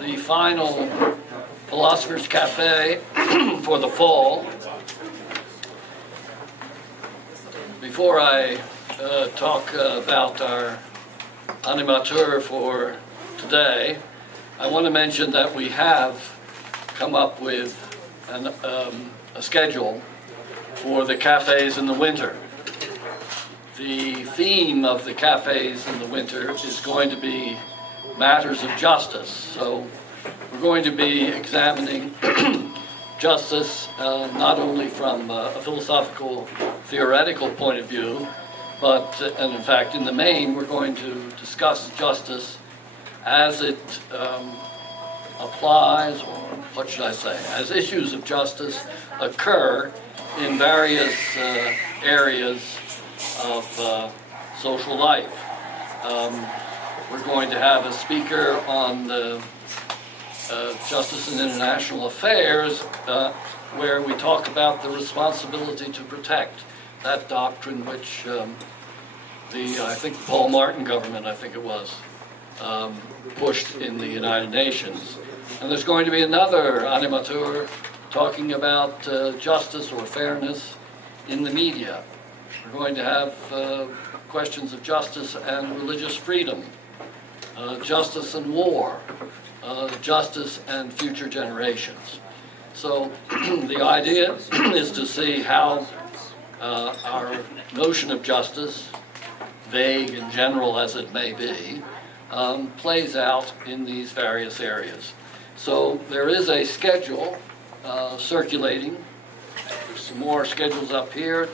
the final Philosophers Café for the fall. Before I talk about our animateur for today, I want to mention that we have come up with a schedule for the cafes in the winter. The theme of the cafes in the winter is going to be matters of justice. So we're going to be examining justice not only from a philosophical, theoretical point of view, but, and in fact, in the main, we're going to discuss justice as it applies, or what should I say, as issues of justice occur in various areas of social life. We're going to have a speaker on the justice in international affairs, where we talk about the responsibility to protect that doctrine which I think the Paul Martin government, I think it was, pushed in the United Nations. And there's going to be another animateur talking about justice or fairness in the media. We're going to have questions of justice and religious freedom, justice and war, justice and future generations. So the idea is to see how our notion of justice, vague and general as it may be, plays out in these various areas. So there is a schedule circulating. There's some more schedules up here.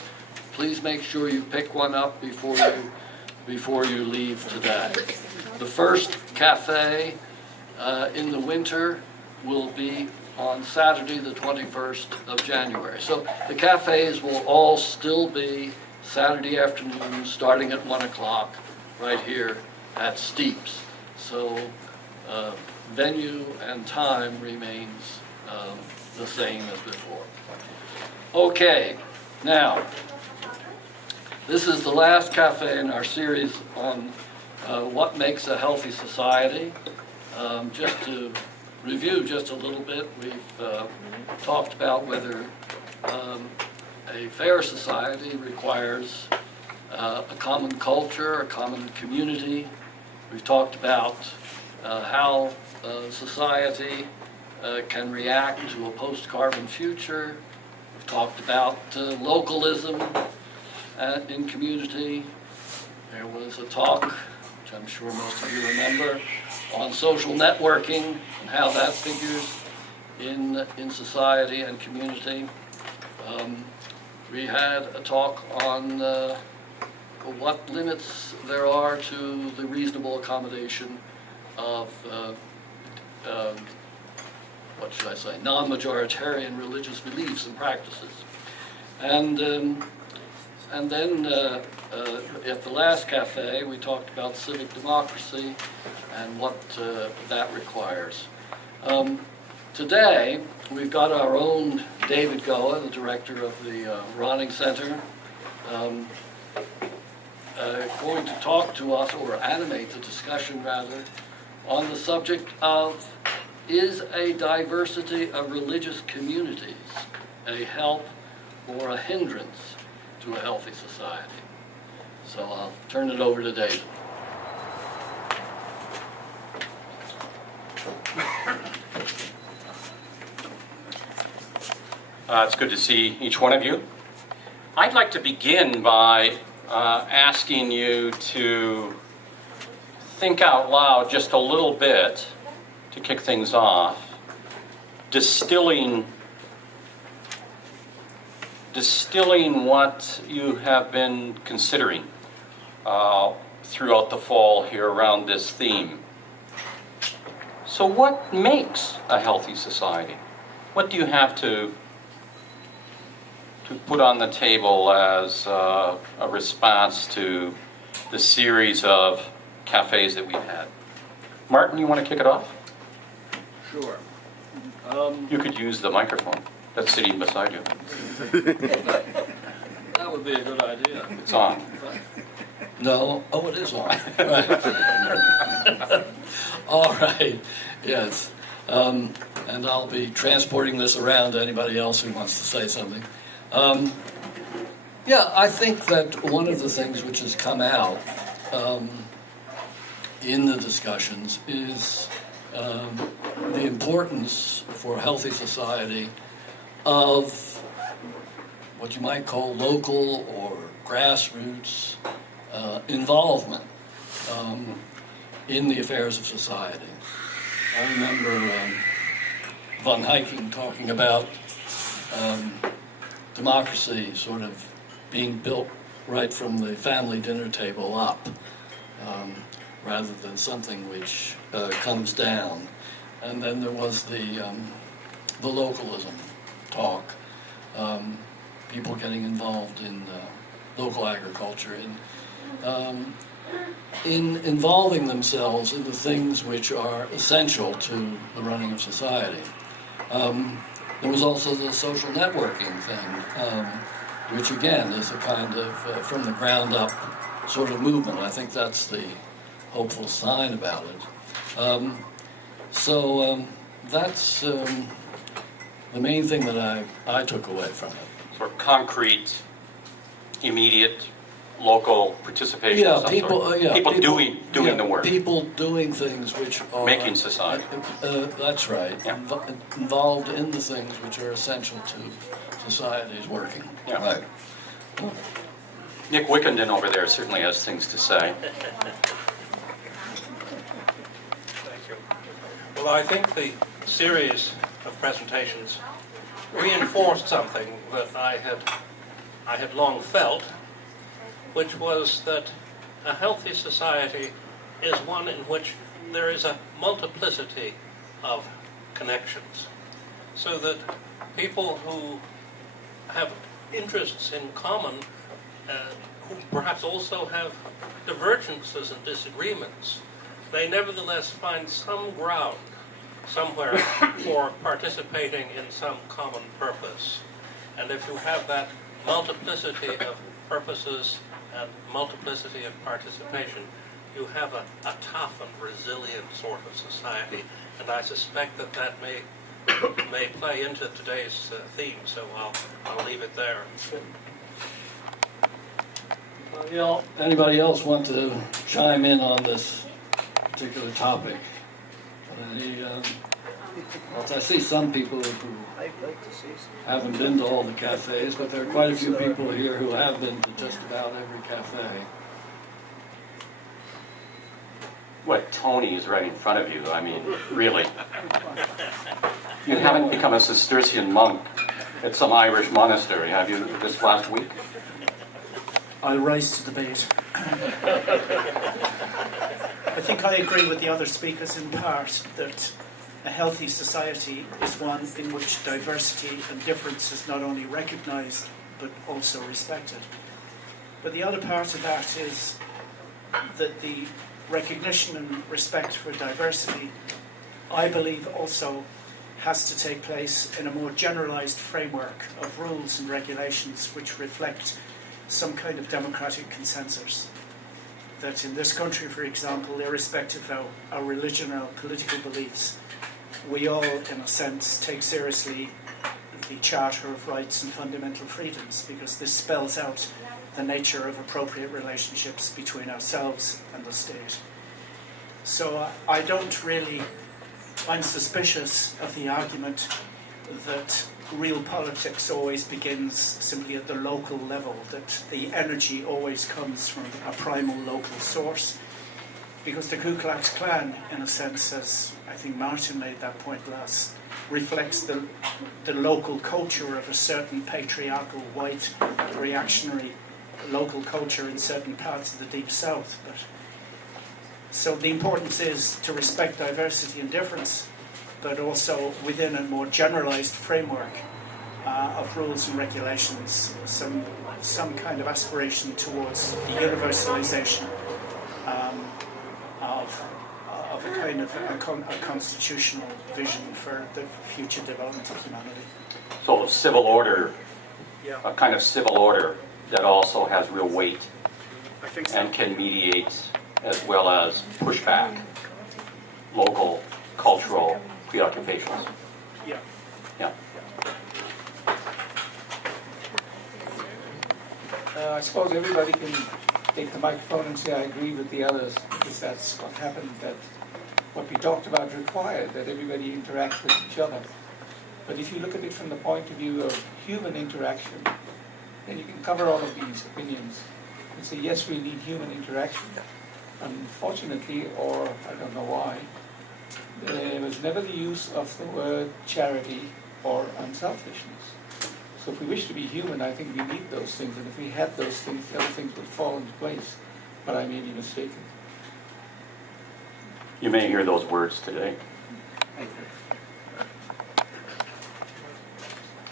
Please make sure you pick one up before you leave today. The first cafe in the winter will be on Saturday, the 21st of January. So the cafes will all still be Saturday afternoon, starting at 1 o'clock, right here at Steeps. So venue and time remains the same as before. Okay, now, this is the last cafe in our series on what makes a healthy society. Just to review just a little bit, we've talked about whether a fair society requires a common culture, a common community. We've talked about how society can react to a post-carbon future. We've talked about localism in community. There was a talk, which I'm sure most of you remember, on social networking and how that figures in society and community. We had a talk on what limits there are to the reasonable accommodation of, what should I say, non-majoritarian religious beliefs and practices. And then at the last cafe, we talked about civic democracy and what that requires. Today, we've got our own David Goa, the director of the Ronning Center, going to talk to us, or animate the discussion rather, on the subject of, is a diversity of religious communities a help or a hindrance to a healthy society? So I'll turn it over to David. It's good to see each one of you. I'd like to begin by asking you to think out loud just a little bit to kick things off, distilling what you have been considering throughout the fall here around this theme. So what makes a healthy society? What do you have to put on the table as a response to the series of cafes that we've had? Martin, you want to kick it off? Sure. You could use the microphone that's sitting beside you. That would be a good idea. It's on. No? Oh, it is on. Right. All right. Yes. And I'll be transporting this around to anybody else who wants to say something. Yeah, I think that one of the things which has come out in the discussions is the importance for a healthy society of what you might call local or grassroots involvement in the affairs of society. I remember von Hiking talking about democracy sort of being built right from the family dinner table up, rather than something which comes down. And then there was the localism talk, people getting involved in local agriculture, in involving themselves in the things which are essential to the running of society. There was also the social networking thing, which again is a kind of from the ground up sort of movement. I think that's the hopeful sign about it. That's the main thing that I took away from it. Sort of concrete, immediate, local participation. Yeah, of some people. sort. People doing the work. People doing things which are Making society. That's right. Yeah. Involved in the things which are essential to society's working. Yeah. Right. Nick Wickenden over there certainly has things to say. Thank you. Well, I think the series of presentations reinforced something that I had long felt, which was that a healthy society is one in which there is a multiplicity of connections, so that people who have interests in common, who perhaps also have divergences and disagreements, they nevertheless find some ground somewhere for participating in some common purpose. And if you have that multiplicity of purposes and multiplicity of participation, you have a tough and resilient sort of society. And I suspect that may play into today's theme, so I'll leave it there. Anybody else want to chime in on this particular topic? I see some people who haven't been to all the cafes, but there are quite a few people here who have been to just about every cafe. What, Tony is right in front of you. I mean, really. You haven't become a Cistercian monk at some Irish monastery, have you, this last week? I'll rise to debate. I think I agree with the other speakers in part that a healthy society is one in which diversity and difference is not only recognised but also respected. But the other part of that is that the recognition and respect for diversity, I believe, also has to take place in a more generalised framework of rules and regulations which reflect some kind of democratic consensus. That in this country, for example, irrespective of our religion or our political beliefs, we all, in a sense, take seriously the Charter of Rights and Fundamental Freedoms, because this spells out the nature of appropriate relationships between ourselves and the state. So I'm suspicious of the argument that real politics always begins simply at the local level, that the energy always comes from a primal local source. Because the Ku Klux Klan, in a sense, as I think Martin made that point last, reflects the local culture of a certain patriarchal, white, reactionary local culture in certain parts of the Deep South. So the importance is to respect diversity and difference, but also within a more generalized framework of rules and regulations, some kind of aspiration towards the universalization of a kind of a constitutional vision for the future development of humanity. So civil order, Yeah. a kind of civil order that also has real weight. I think so. and can mediate as well as push back local cultural preoccupations. Yeah. Yeah. I suppose everybody can take the microphone and say, I agree with the others, because that's what happened, that what we talked about required, that everybody interact with each other. But if you look at it from the point of view of human interaction, then you can cover all of these opinions and say, yes, we need human interaction. Unfortunately, or I don't know why, there was never the use of the word charity or unselfishness. So if we wish to be human, I think we need those things, and if we had those things, the other things would fall into place. But I may be mistaken. You may hear those words today.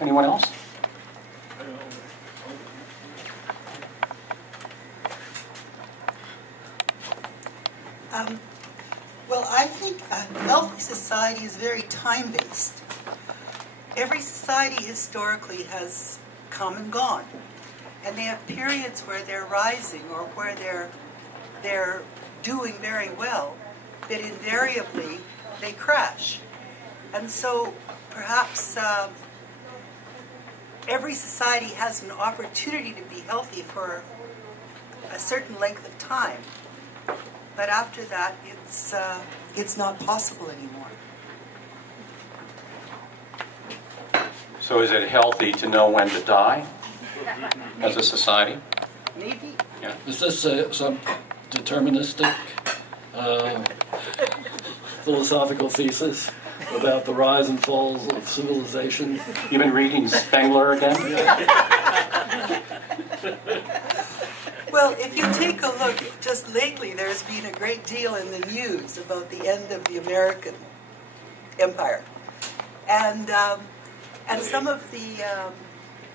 Anyone else? Well, I think a healthy society is very time-based. Every society historically has come and gone, and they have periods where they're rising or where they're doing very well, but invariably they crash. And so perhaps every society has an opportunity to be healthy for a certain length of time, but after that it's not possible anymore. So is it healthy to know when to die as a society? Maybe. Yeah. Is this some deterministic philosophical thesis about the rise and falls of civilization? You've been reading Spengler again? Well, if you take a look, just lately there's been a great deal in the news about the end of the American empire. And some of the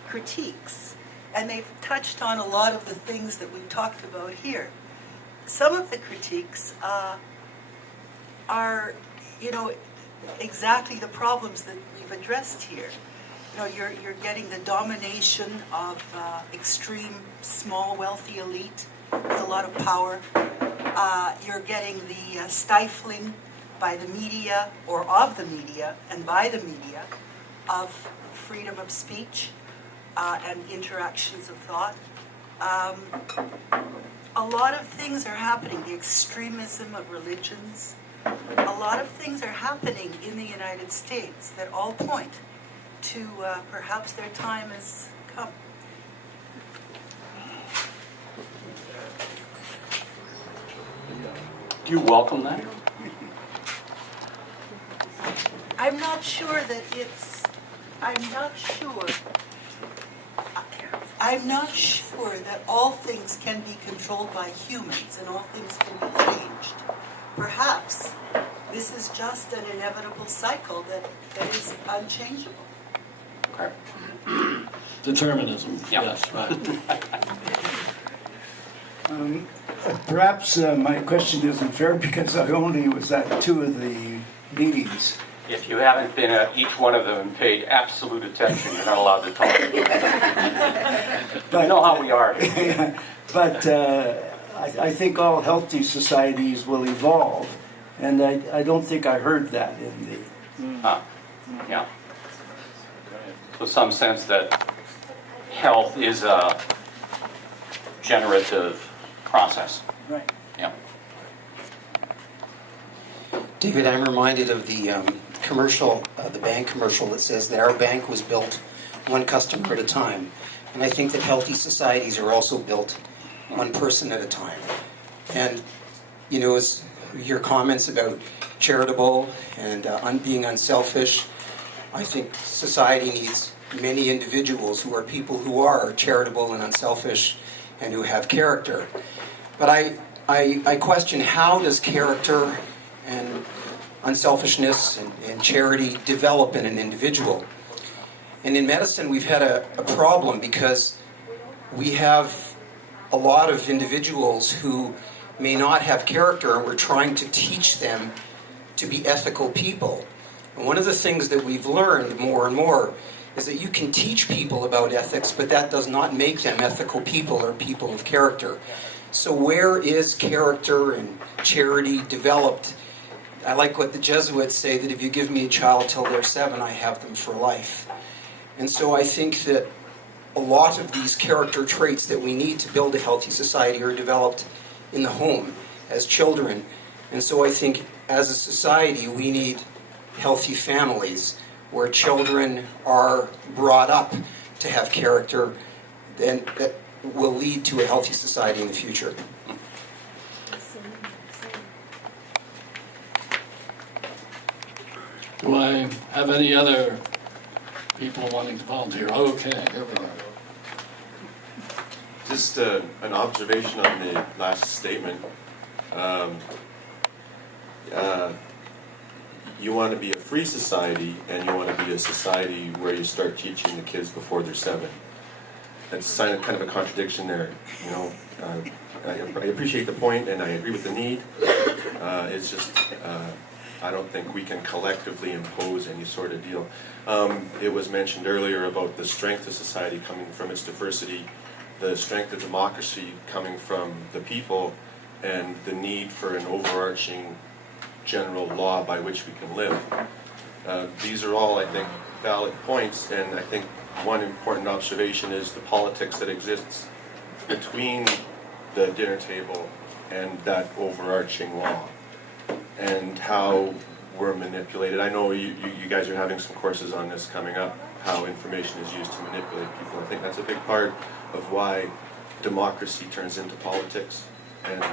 critiques, and they've touched on a lot of the things that we've talked about here. Some of the critiques are, exactly the problems that we've addressed here. You're getting the domination of extreme, small, wealthy elite with a lot of power. You're getting the stifling by the media, or of the media, and by the media, of freedom of speech and interactions of thought. A lot of things are happening. The extremism of religions. A lot of things are happening in the United States that all point to perhaps their time has come. Do you welcome that? I'm not sure that it's, I'm not sure that all things can be controlled by humans and all things can be changed. Perhaps this is just an inevitable cycle that is unchangeable. Okay. Determinism, Yeah. yes, right. Perhaps my question isn't fair because I only was at 2 of the meetings. If you haven't been at each one of them and paid absolute attention, you're not allowed to talk. But, You know how we are. But I think all healthy societies will evolve, and I don't think I heard that in the... Yeah. So some sense that health is a generative process. Right. Yeah. David, I'm reminded of the commercial, the bank commercial that says that our bank was built one customer at a time. And I think that healthy societies are also built one person at a time. And, as your comments about charitable and being unselfish, I think society needs many individuals who are people who are charitable and unselfish and who have character. But I question, how does character and unselfishness and charity develop in an individual? And in medicine, we've had a problem because we have a lot of individuals who may not have character, and we're trying to teach them to be ethical people. And one of the things that we've learned more and more is that you can teach people about ethics, but that does not make them ethical people or people of character. So where is character and charity developed? I like what the Jesuits say, that if you give me a child till they're 7, I have them for life. And so I think that a lot of these character traits that we need to build a healthy society are developed in the home as children. And so I think as a society we need healthy families where children are brought up to have character, and that will lead to a healthy society in the future. Do I have any other people wanting to volunteer? Okay, here we are. Just an observation on the last statement. You want to be a free society, and you want to be a society where you start teaching the kids before they're 7. That's kind of a contradiction there. You know, I appreciate the point, and I agree with the need. It's just I don't think we can collectively impose any sort of deal. It was mentioned earlier about the strength of society coming from its diversity, the strength of democracy coming from the people, and the need for an overarching general law by which we can live. These are all, I think, valid points, and I think one important observation is the politics that exists between the dinner table and that overarching law, and how we're manipulated. I know you guys are having some courses on this coming up, how information is used to manipulate people. I think that's a big part of why democracy turns into politics, and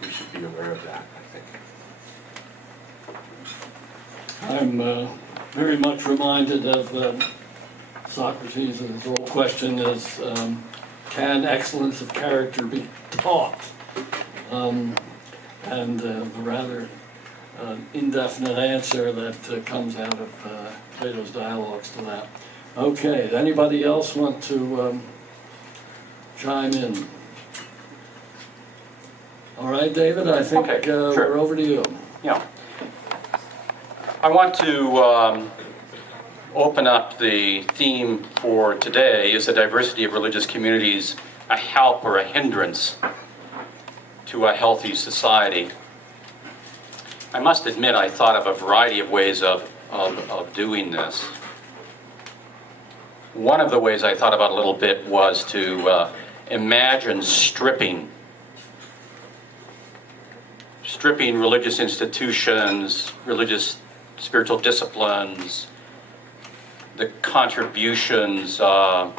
we should be aware of that, I think. I'm very much reminded of Socrates, and his whole question is, can excellence of character be taught? And the rather indefinite answer that comes out of Plato's dialogues to that. Okay, anybody else want to chime in? All right, David, I think Okay, sure. we're over to you. Yeah. I want to open up the theme for today. Is the diversity of religious communities a help or a hindrance to a healthy society? I must admit I thought of a variety of ways of doing this. One of the ways I thought about a little bit was to imagine stripping religious institutions, religious spiritual disciplines, the contributions of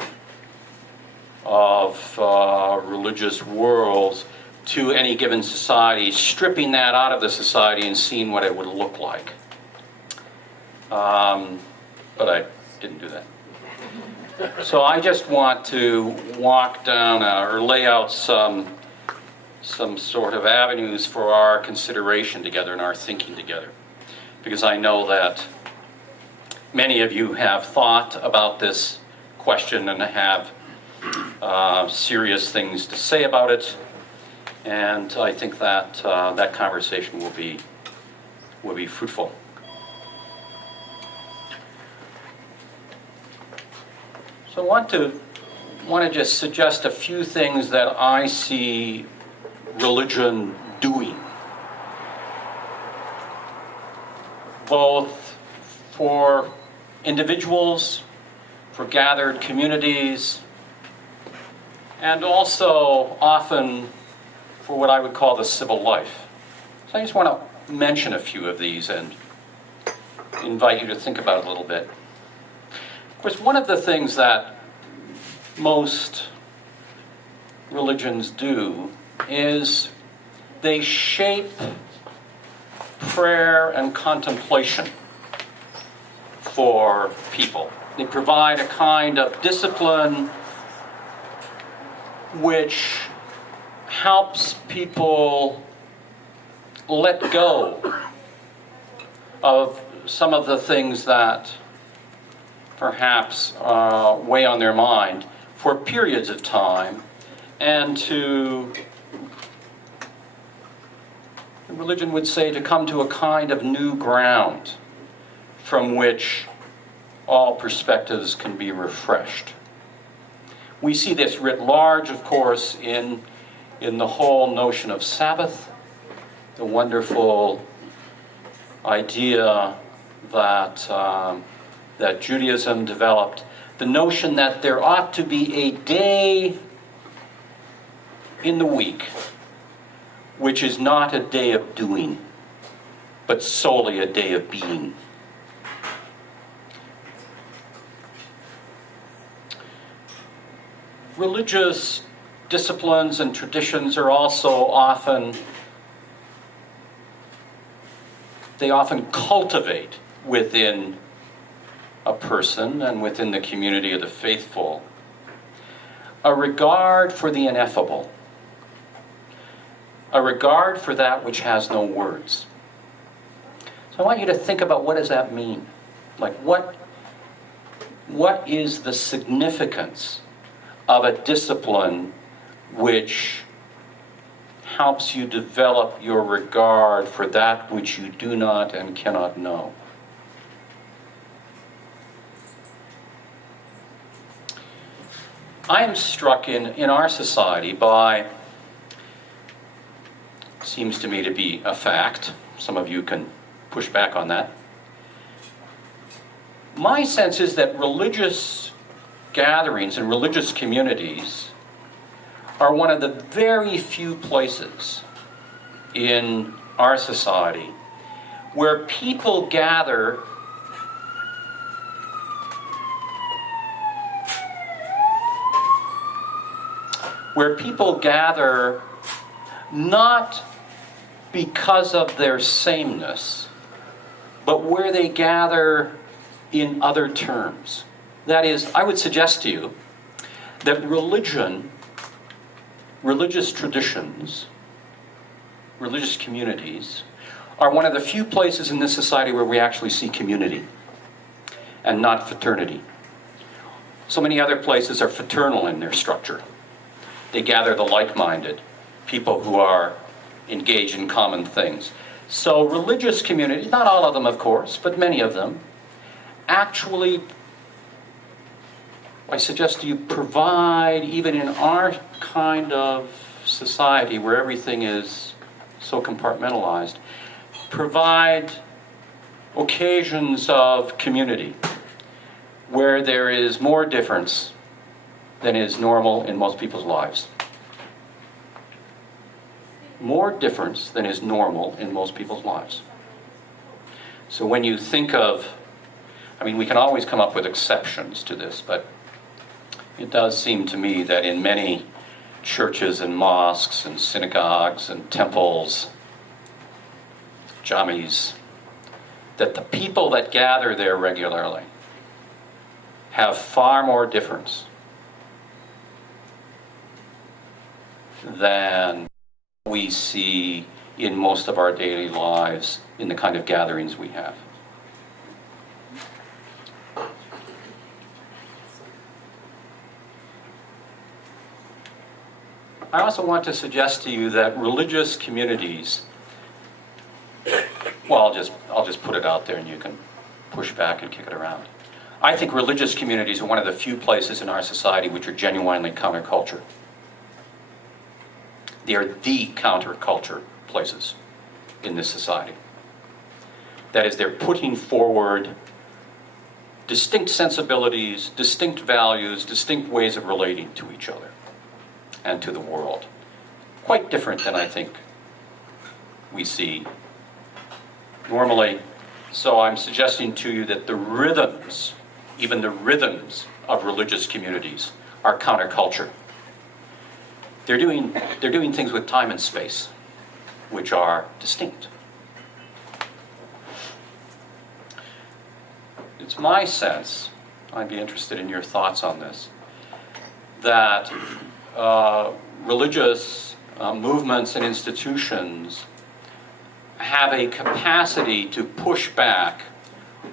religious worlds to any given society, stripping that out of the society and seeing what it would look like. But I didn't do that. So I just want to walk down or lay out some sort of avenues for our consideration together and our thinking together. Because I know that many of you have thought about this question and have serious things to say about it. And I think that that conversation will be fruitful. So I want to just suggest a few things that I see religion doing, both for individuals, for gathered communities, and also often for what I would call the civil life. So I just want to mention a few of these and invite you to think about it a little bit. Of course, one of the things that most religions do is they shape prayer and contemplation for people. They provide a kind of discipline which helps people let go of some of the things that perhaps weigh on their mind for periods of time, and religion would say, to come to a kind of new ground from which all perspectives can be refreshed. We see this writ large, of course, in in the whole notion of Sabbath, the wonderful idea that, that Judaism developed, the notion that there ought to be a day in the week which is not a day of doing, but solely a day of being. Religious disciplines and traditions are also often cultivate within a person and within the community of the faithful a regard for the ineffable, a regard for that which has no words. So I want you to think about, what does that mean? Like, what is the significance of a discipline which helps you develop your regard for that which you do not and cannot know? I am struck in our society by, seems to me to be a fact, some of you can push back on that. My sense is that religious gatherings and religious communities are one of the very few places in our society where people gather not because of their sameness, but where they gather in other terms. That is, I would suggest to you that religion, religious traditions, religious communities are one of the few places in this society where we actually see community and not fraternity. So many other places are fraternal in their structure. They gather the like-minded, people who are engaged in common things. So religious communities, not all of them of course, but many of them, actually, I suggest to you, provide, even in our kind of society where everything is so compartmentalized, provide occasions of community where there is more difference than is normal in most people's lives. More difference than is normal in most people's lives. So when you think of, I mean, we can always come up with exceptions to this, but it does seem to me that in many churches and mosques and synagogues and temples, jamis, that the people that gather there regularly have far more difference than we see in most of our daily lives in the kind of gatherings we have. I also want to suggest to you that religious communities, well, I'll just put it out there and you can push back and kick it around. I think religious communities are one of the few places in our society which are genuinely counterculture. They are the counterculture places in this society. That is, they're putting forward distinct sensibilities, distinct values, distinct ways of relating to each other and to the world. Quite different than I think we see normally. So I'm suggesting to you that the rhythms, even the rhythms of religious communities, are counterculture. They're doing things with time and space, which are distinct. It's my sense, I'd be interested in your thoughts on this, that religious movements and institutions have a capacity to push back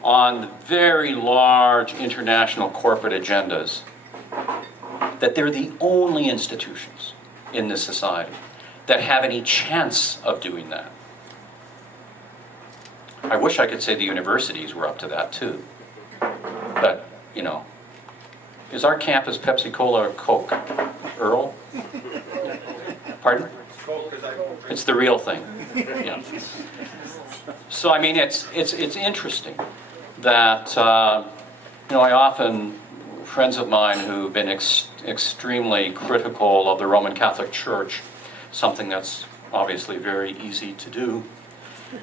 on very large international corporate agendas, that they're the only institutions in this society that have any chance of doing that. I wish I could say the universities were up to that too. But, you know, is our campus Pepsi-Cola or Coke? Earl? Pardon? It's the real thing. Yeah. So I mean, it's interesting that I often, friends of mine who've been extremely critical of the Roman Catholic Church, something that's obviously very easy to do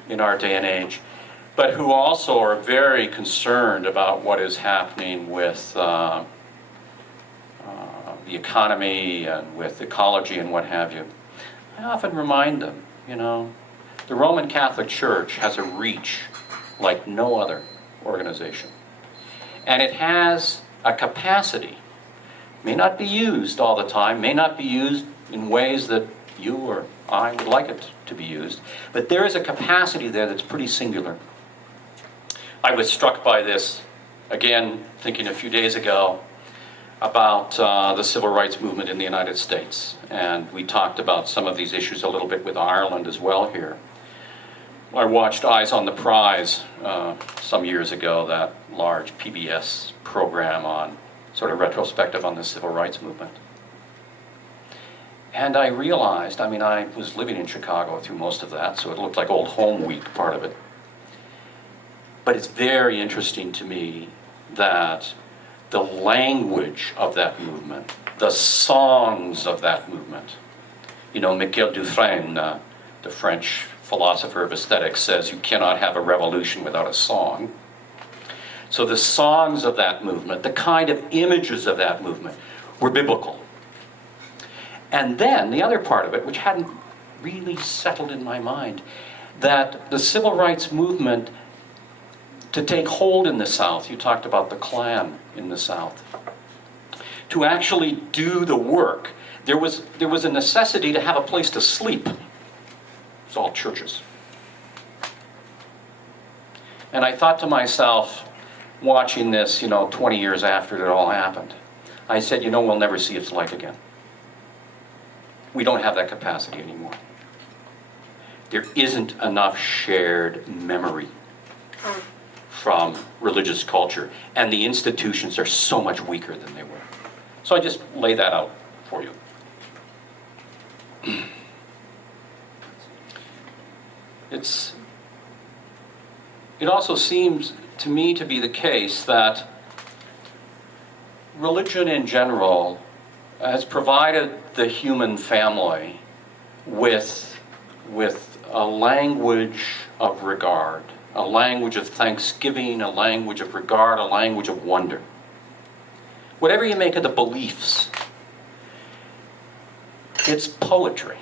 in our day and age, but who also are very concerned about what is happening with the economy and with ecology and what have you. I often remind them, the Roman Catholic Church has a reach like no other organization. And it has a capacity, may not be used all the time, may not be used in ways that you or I would like it to be used, but there is a capacity there that's pretty singular. I was struck by this, again, thinking a few days ago about the civil rights movement in the United States. And we talked about some of these issues a little bit with Ireland as well here. I watched Eyes on the Prize some years ago, that large PBS program on sort of retrospective on the civil rights movement. And I realized, I was living in Chicago through most of that, so it looked like Old Home Week, part of it. But it's very interesting to me that the language of that movement, the songs of that movement, Michel Dufresne, the French philosopher of aesthetics, says you cannot have a revolution without a song. So the songs of that movement, the kind of images of that movement, were biblical. And then the other part of it, which hadn't really settled in my mind, that the civil rights movement, to take hold in the South, you talked about the Klan in the South, to actually do the work, there was a necessity to have a place to sleep. It's all churches. And I thought to myself, watching this, 20 years after it all happened, I said, we'll never see its like again. We don't have that capacity anymore. There isn't enough shared memory from religious culture, and the institutions are so much weaker than they were. So I just lay that out for you. It also seems to me to be the case that religion in general has provided the human family with a language of regard, a language of thanksgiving, a language of regard, a language of wonder. Whatever you make of the beliefs, it's poetry.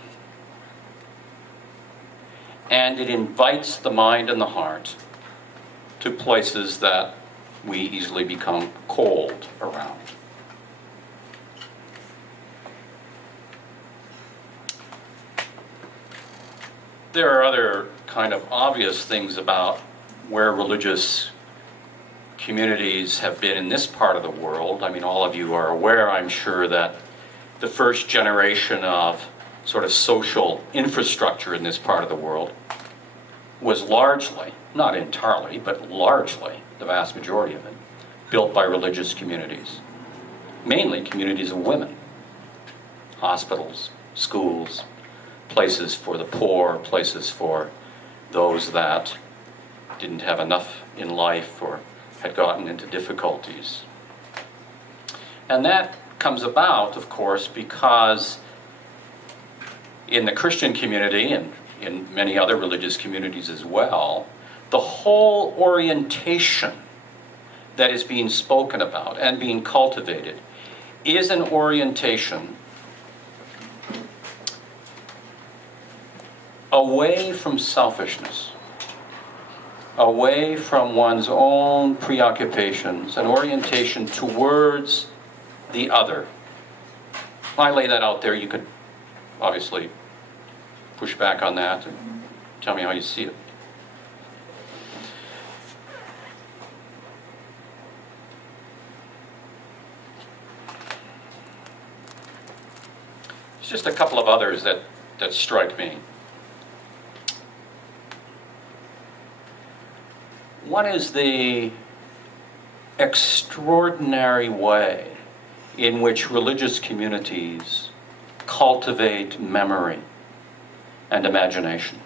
And it invites the mind and the heart to places that we easily become cold around. There are other kind of obvious things about where religious communities have been in this part of the world. All of you are aware, I'm sure, that the first generation of sort of social infrastructure in this part of the world was largely, not entirely, but largely, the vast majority of it, built by religious communities. Mainly communities of women. Hospitals, schools, places for the poor, places for those that didn't have enough in life or had gotten into difficulties. And that comes about, of course, because in the Christian community and in many other religious communities as well, the whole orientation that is being spoken about and being cultivated is an orientation away from selfishness, away from one's own preoccupations, an orientation towards the other. I lay that out there. You could obviously push back on that and tell me how you see it. There's just a couple of others that strike me. One is the extraordinary way in which religious communities cultivate memory and imagination.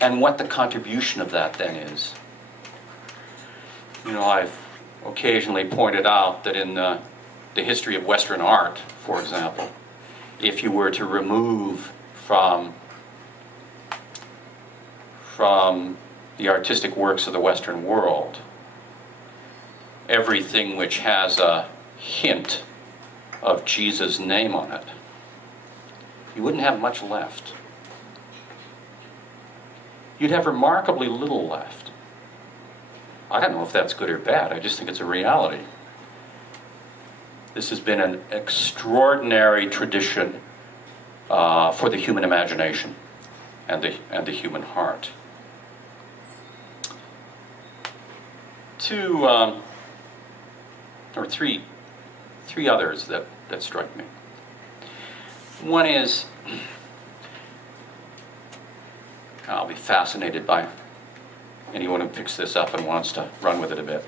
And what the contribution of that then is. You know, I've occasionally pointed out that in the history of Western art, for example, if you were to remove from the artistic works of the Western world everything which has a hint of Jesus' name on it, you wouldn't have much left. You'd have remarkably little left. I don't know if that's good or bad. I just think it's a reality. This has been an extraordinary tradition for the human imagination and the human heart. Two or three others that strike me. One is, I'll be fascinated by anyone who picks this up and wants to run with it a bit.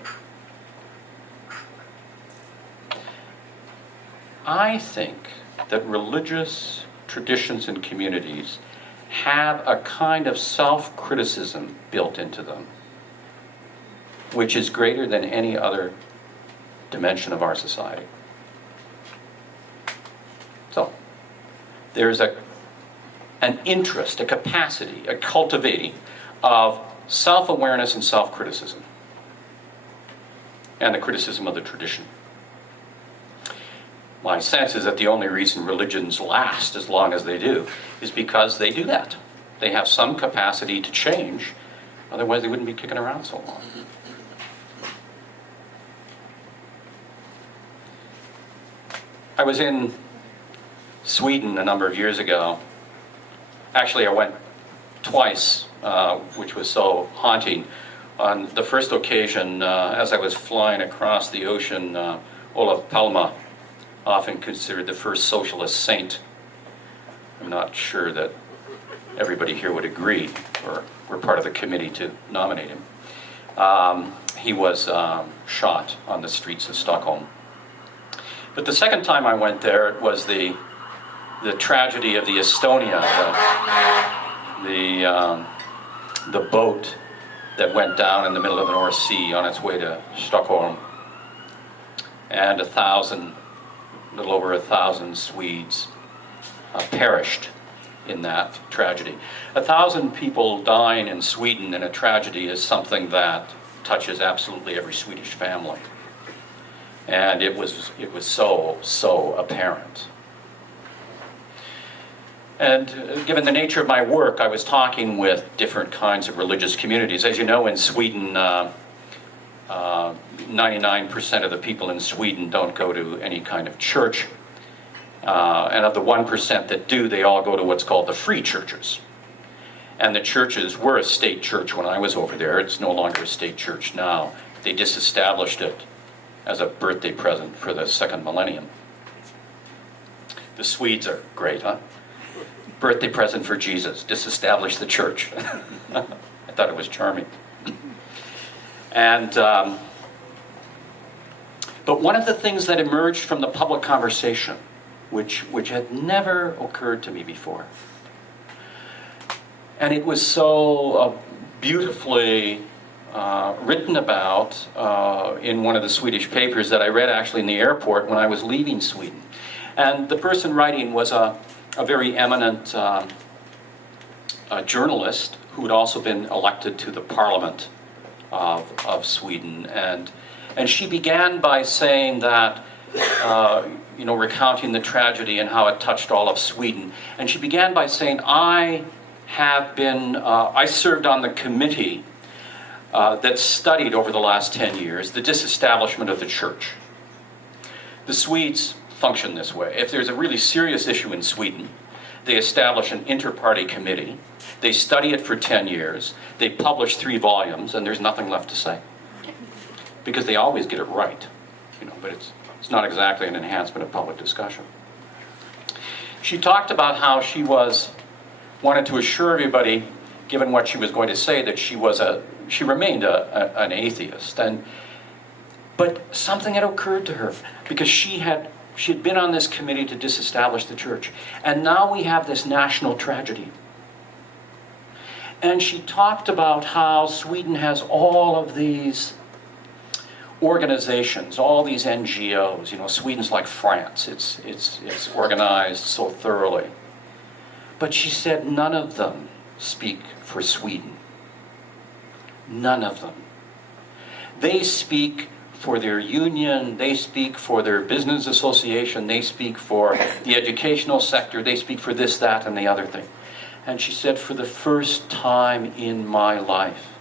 I think that religious traditions and communities have a kind of self-criticism built into them, which is greater than any other dimension of our society. So, there's an interest, a capacity, a cultivating of self-awareness and self-criticism, and the criticism of the tradition. My sense is that the only reason religions last as long as they do is because they do that. They have some capacity to change, otherwise they wouldn't be kicking around so long. I was in Sweden a number of years ago. Actually, I went twice, which was so haunting. On the first occasion, as I was flying across the ocean, Olof Palme, often considered the first socialist saint. I'm not sure that everybody here would agree, or we're part of the committee to nominate him. He was shot on the streets of Stockholm. But the second time I went there, it was the tragedy of the Estonia, the boat that went down in the middle of the North Sea on its way to Stockholm, and a little over 1,000 Swedes perished in that tragedy. 1,000 people dying in Sweden in a tragedy is something that touches absolutely every Swedish family. And it was so apparent. And given the nature of my work, I was talking with different kinds of religious communities. As you know, in Sweden, 99% of the people in Sweden don't go to any kind of church. And of the 1% that do, they all go to what's called the free churches. And the churches were a state church when I was over there. It's no longer a state church now. They disestablished it as a birthday present for the second millennium. The Swedes are great, huh? Birthday present for Jesus, disestablish the church. I thought it was charming. And but one of the things that emerged from the public conversation, which had never occurred to me before, and it was so beautifully written about in one of the Swedish papers that I read actually in the airport when I was leaving Sweden. And the person writing was a very eminent journalist who had also been elected to the parliament of Sweden. And she began by saying that, recounting the tragedy and how it touched all of Sweden. And she began by saying, I served on the committee that studied over the last 10 years the disestablishment of the church. The Swedes function this way. If there's a really serious issue in Sweden, they establish an inter-party committee, they study it for 10 years, they publish 3 volumes, and there's nothing left to say. Because they always get it right, but it's not exactly an enhancement of public discussion. She talked about how she wanted to assure everybody, given what she was going to say, that she remained an atheist. But something had occurred to her, because she had She had been on this committee to disestablish the church. And now we have this national tragedy. And she talked about how Sweden has all of these organizations, all these NGOs. You know, Sweden's like France. It's organized so thoroughly. But she said none of them speak for Sweden. None of them. They speak for their union, they speak for their business association, they speak for the educational sector, they speak for this, that, and the other thing. And she said, for the first time in my life,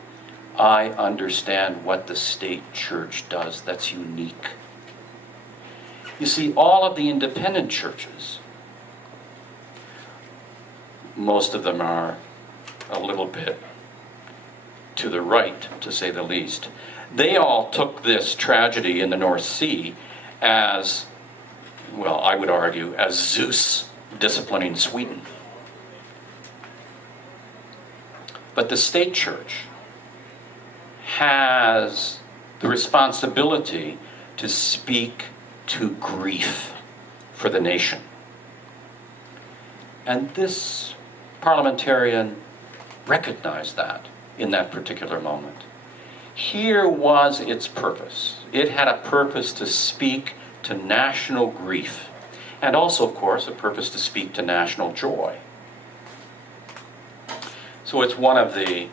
I understand what the state church does that's unique. You see, all of the independent churches, most of them are a little bit to the right, to say the least. They all took this tragedy in the North Sea as, well, I would argue, as Zeus disciplining Sweden. But the state church has the responsibility to speak to grief for the nation. And this parliamentarian recognized that in that particular moment. Here was its purpose. It had a purpose to speak to national grief, and also, of course, a purpose to speak to national joy. So it's one of the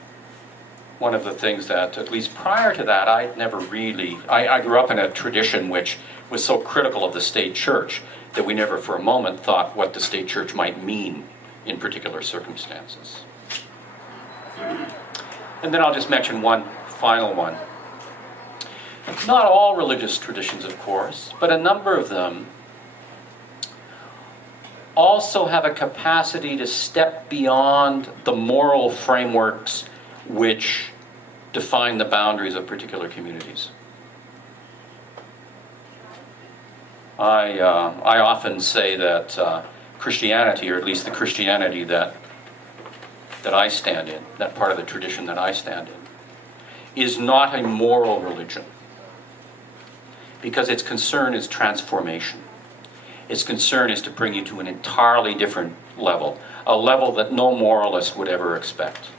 things that, at least prior to that, I'd never really, I grew up in a tradition which was so critical of the state church that we never for a moment thought what the state church might mean in particular circumstances. And then I'll just mention one final one. Not all religious traditions, of course, but a number of them also have a capacity to step beyond the moral frameworks which define the boundaries of particular communities. I often say that Christianity, or at least the Christianity that I stand in, that part of the tradition that I stand in, is not a moral religion, because its concern is transformation. Its concern is to bring you to an entirely different level, a level that no moralist would ever expect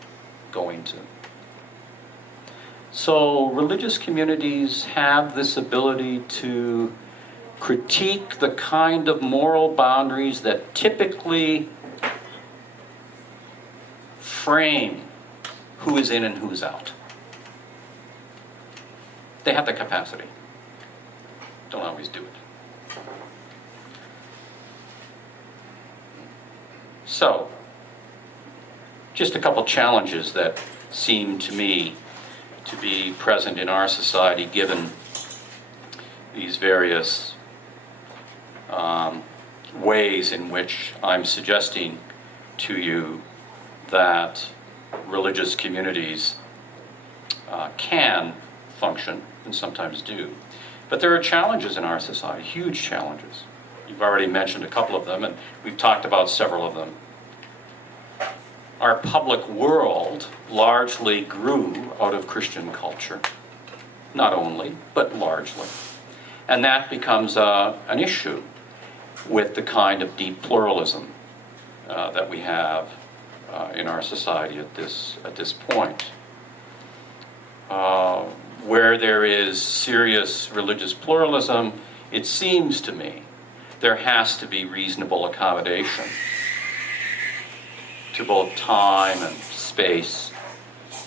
going to. So religious communities have this ability to critique the kind of moral boundaries that typically frame who is in and who's out. They have the capacity. Don't always do it. So, just a couple challenges that seem to me to be present in our society given these various ways in which I'm suggesting to you that religious communities can function, and sometimes do. But there are challenges in our society, huge challenges. You've already mentioned a couple of them, and we've talked about several of them. Our public world largely grew out of Christian culture. Not only, but largely. And that becomes an issue with the kind of deep pluralism that we have in our society at this point. Where there is serious religious pluralism, it seems to me there has to be reasonable accommodation to both time and space,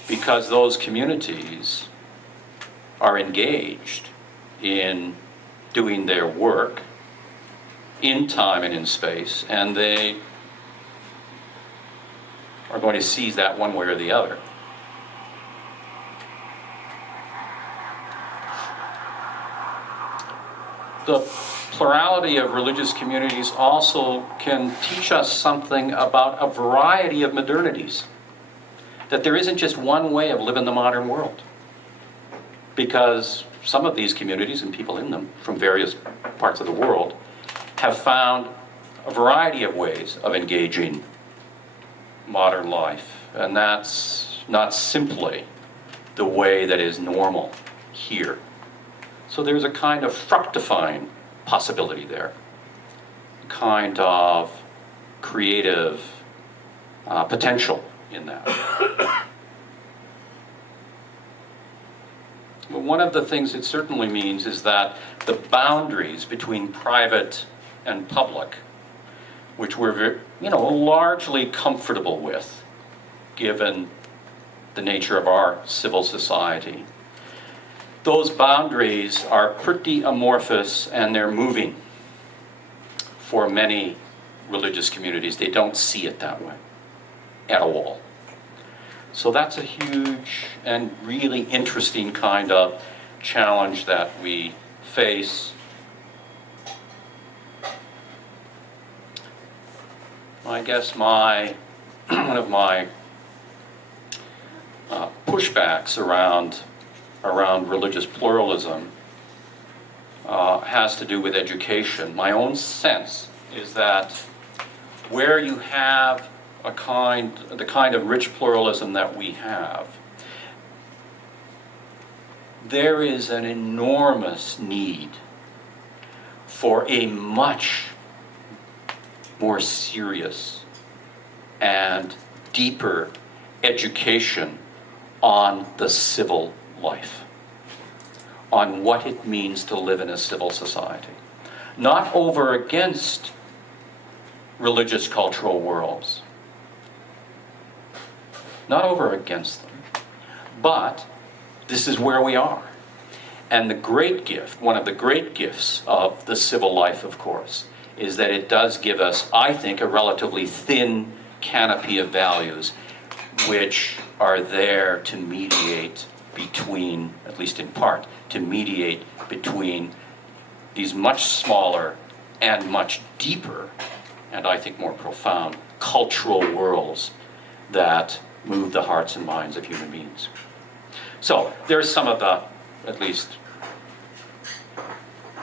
because those communities are engaged in doing their work in time and in space, and they are going to seize that one way or the other. The plurality of religious communities also can teach us something about a variety of modernities. That there isn't just one way of living the modern world. Because some of these communities and people in them from various parts of the world have found a variety of ways of engaging modern life. And that's not simply the way that is normal here. So there's a kind of fructifying possibility there kind of creative potential in that. But one of the things it certainly means is that the boundaries between private and public, which we're largely comfortable with, given the nature of our civil society, those boundaries are pretty amorphous and they're moving for many religious communities. They don't see it that way at all. So that's a huge and really interesting kind of challenge that we face. I guess one of my pushbacks around religious pluralism has to do with education. My own sense is that where you have the kind of rich pluralism that we have, there is an enormous need for a much more serious and deeper education on the civil life, on what it means to live in a civil society. Not over against religious cultural worlds, not over against them, but this is where we are. And the great gift, one of the great gifts of the civil life, of course, is that it does give us, I think, a relatively thin canopy of values which are there to mediate between, at least in part, to mediate between these much smaller and much deeper, and I think more profound, cultural worlds that move the hearts and minds of human beings. So there's some of the, at least,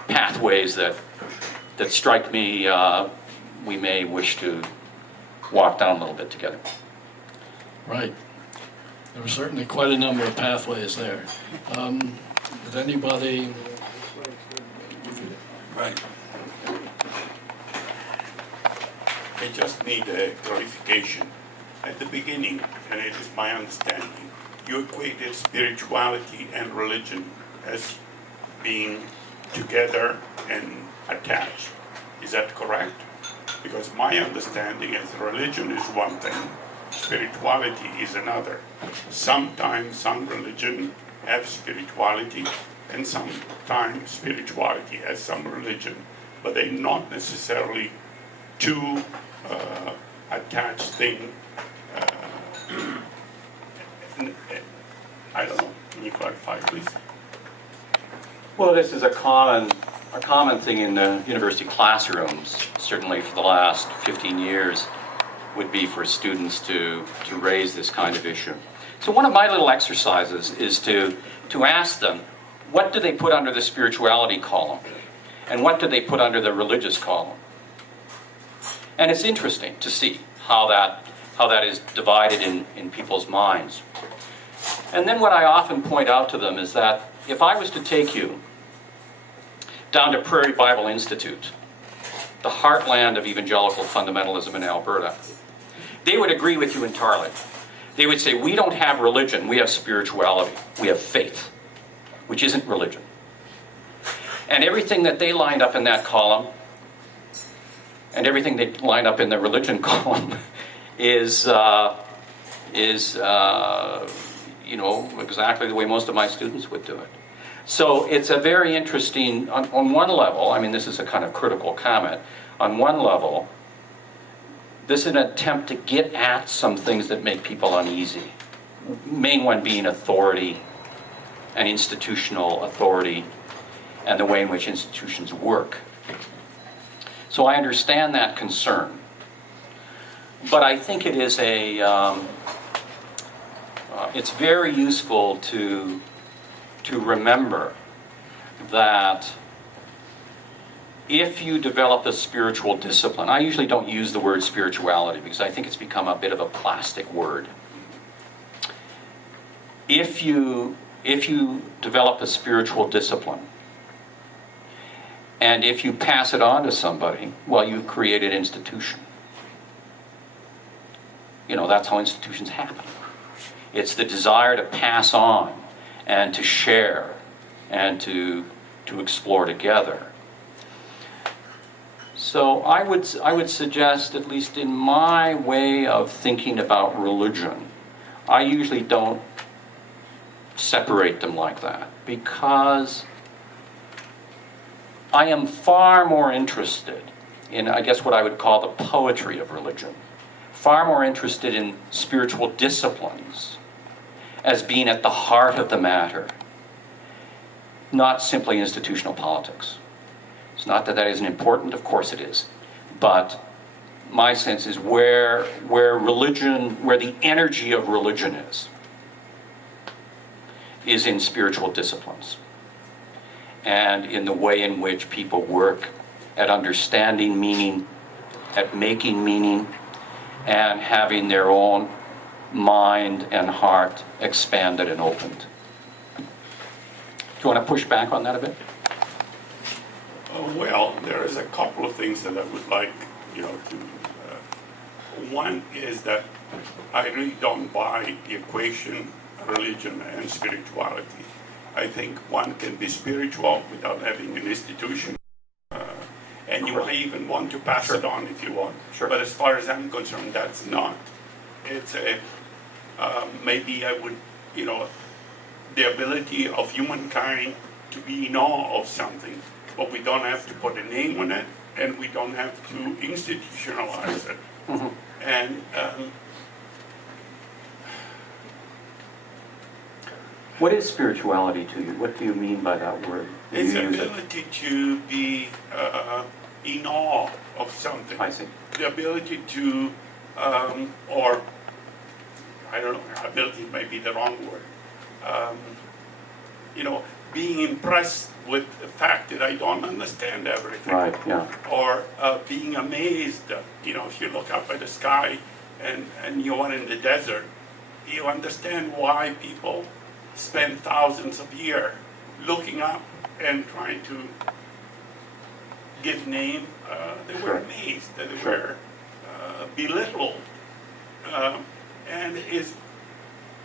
pathways that strike me we may wish to walk down a little bit together. Right. There were certainly quite a number of pathways there. Did anybody? Right. I just need a clarification. At the beginning, and it is my understanding, you equated spirituality and religion as being together and attached. Is that correct? Because my understanding is religion is one thing, spirituality is another. Sometimes some religion have spirituality, and sometimes spirituality has some religion, but they're not necessarily two attached things. I don't know. Can you clarify, please? Well, this is a common thing in the university classrooms, certainly for the last 15 years, would be for students to raise this kind of issue. So one of my little exercises is to ask them, what do they put under the spirituality column? And what do they put under the religious column? And it's interesting to see how that is divided in people's minds. And then what I often point out to them is that if I was to take you down to Prairie Bible Institute, the heartland of evangelical fundamentalism in Alberta, they would agree with you entirely. They would say, we don't have religion, we have spirituality, we have faith, which isn't religion. And everything that they lined up in that column, and everything they line up in the religion column is exactly the way most of my students would do it. So it's a very interesting, on one level, I mean, this is a kind of critical comment, on one level, this is an attempt to get at some things that make people uneasy. Main one being authority, and institutional authority, and the way in which institutions work. So I understand that concern. But I think it is it's very useful to remember that if you develop a spiritual discipline, I usually don't use the word spirituality because I think it's become a bit of a plastic word. If you develop a spiritual discipline, And if you pass it on to somebody, well, you've created institution. You know, that's how institutions happen. It's the desire to pass on and to share and to explore together. So I would suggest, at least in my way of thinking about religion, I usually don't separate them like that, because I am far more interested in, I guess, what I would call the poetry of religion, far more interested in spiritual disciplines as being at the heart of the matter, not simply institutional politics. It's not that that isn't important, of course it is, but my sense is where religion, where the energy of religion is in spiritual disciplines and in the way in which people work at understanding meaning, at making meaning, and having their own mind and heart expanded and opened. Do you want to push back on that a bit? Well, there is a couple of things that I would like, to. One is that I really don't buy the equation religion and spirituality. I think one can be spiritual without having an institution. And you might even want to pass it on if you want. Sure. But as far as I'm concerned, that's not. It's maybe I would, the ability of humankind to be in awe of something, but we don't have to put a name on it, and we don't have to institutionalize it. Mm-hmm. And what is spirituality to you? What do you mean by that word? it's the ability to be in awe of something. I see. The ability to, or I don't know, ability might be the wrong word. Being impressed with the fact that I don't understand everything. Right, yeah. Or being amazed, if you look up at the sky and you are in the desert, you understand why people spend thousands of years looking up and trying to give name. They were amazed, they were belittled. And it's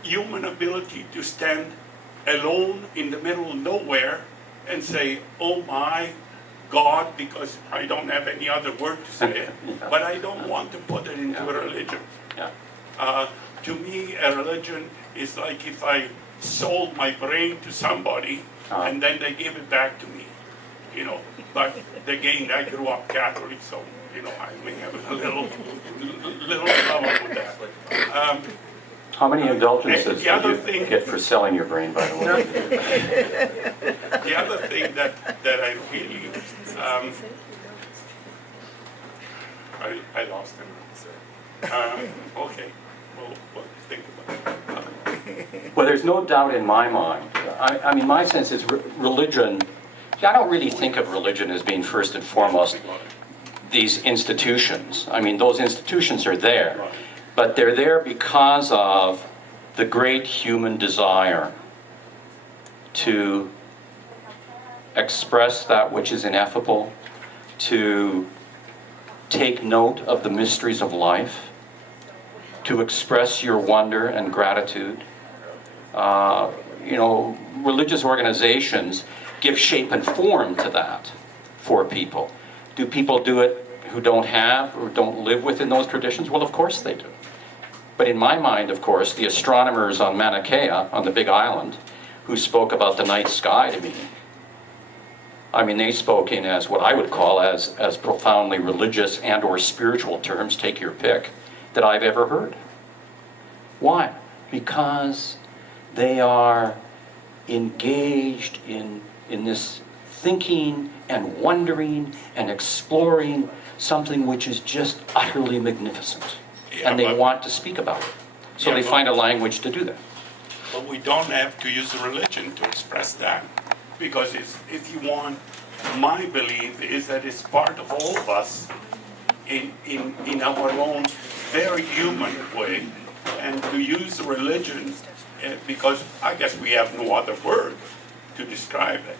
human ability to stand alone in the middle of nowhere and say, oh my God, because I don't have any other word to say it, but I don't want to put it into a religion. Yeah. To me, a religion is like if I sold my brain to somebody and then they gave it back to me, But again, I grew up Catholic, so, I may have a little trouble with that. How many indulgences the other did you thing- get for selling your brain, by the way? The other thing that I really, I lost him. Okay, we'll think about it. Well, there's no doubt in my mind. I mean, my sense is religion, I don't really think of religion as being first and foremost these institutions. I mean, those institutions are there, but they're there because of the great human desire to express that which is ineffable, to take note of the mysteries of life, to express your wonder and gratitude. Religious organizations give shape and form to that for people. Do people do it who don't have or don't live within those traditions? Well, of course they do. But in my mind, of course, the astronomers on Mauna Kea, on the Big Island, who spoke about the night sky to me, I mean, they spoke in as what I would call as profoundly religious and or spiritual terms, take your pick, that I've ever heard. Why? Because they are engaged in this thinking and wondering and exploring something which is just utterly magnificent. And they want to speak about it. So they find a language to do that. But we don't have to use religion to express that. Because if you want, my belief is that it's part of all of us in our own very human way. And to use religion, because I guess we have no other word to describe it.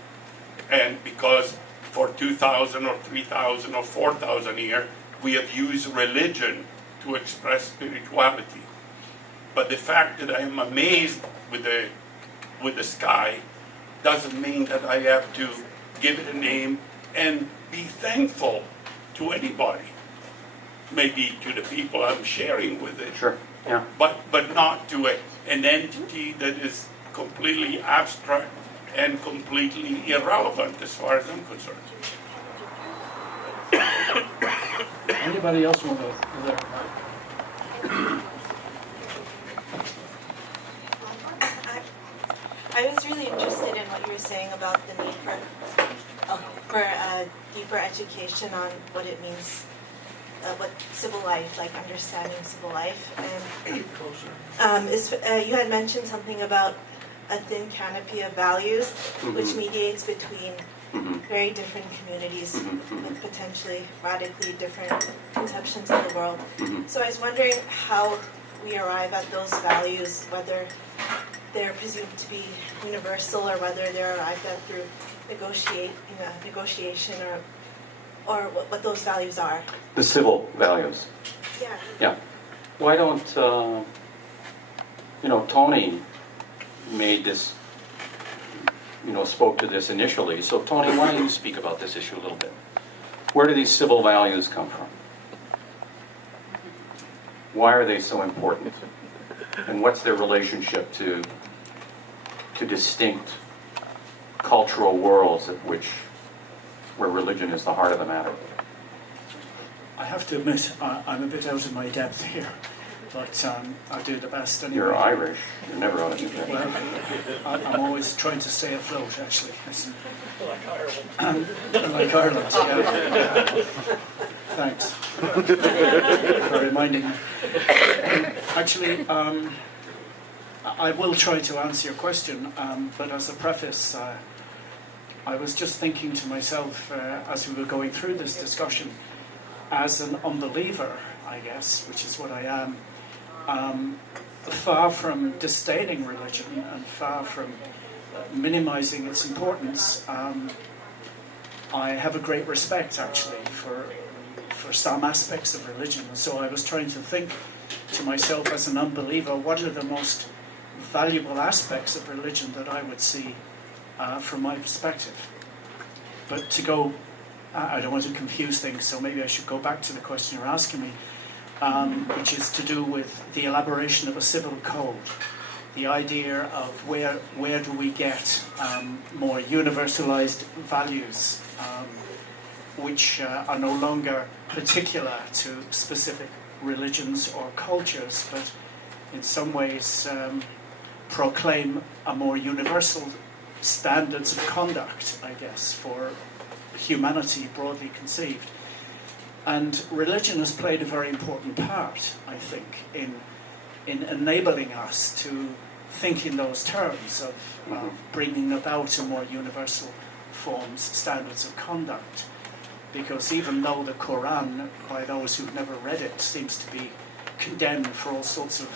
And because for 2,000 or 3,000 or 4,000 years, we have used religion to express spirituality. But the fact that I am amazed with the sky doesn't mean that I have to give it a name and be thankful to anybody. Maybe to the people I'm sharing with it. Sure, yeah. But not to an entity that is completely abstract and completely irrelevant as far as I'm concerned. Anybody else want to? I was really interested in what you were saying about the need for deeper education on what it means, what civil life, like understanding civil life. And you had mentioned something about a thin canopy of values, which mediates between very different communities with potentially radically different conceptions of the world. So I was wondering how we arrive at those values, whether they're presumed to be universal or whether they're arrived at through negotiation or what those values are. The civil values. Yeah. Yeah. Why don't, Tony made this, spoke to this initially. So Tony, why don't you speak about this issue a little bit? Where do these civil values come from? Why are they so important? And what's their relationship to distinct cultural worlds where religion is the heart of the matter? I have to admit, I'm a bit out of my depth here, but I'll do the best anyway. You're Irish. You're never out of your depth. Well, I'm always trying to stay afloat, actually. Like Ireland, yeah. Thanks for reminding me. Actually, I will try to answer your question, but as a preface, I was just thinking to myself as we were going through this discussion, as an unbeliever, I guess, which is what I am, far from disdaining religion and far from minimizing its importance, I have a great respect, actually, for some aspects of religion. And so I was trying to think to myself as an unbeliever, what are the most valuable aspects of religion that I would see from my perspective? But to go, I don't want to confuse things, so maybe I should go back to the question you're asking me, which is to do with the elaboration of a civil code, the idea of where do we get more universalized values, which are no longer particular to specific religions or cultures, but in some ways proclaim a more universal standards of conduct, I guess, for humanity broadly conceived. And religion has played a very important part, I think, in enabling us to think in those terms of bringing about a more universal forms, standards of conduct. Because even though the Quran, by those who've never read it, seems to be condemned for all sorts of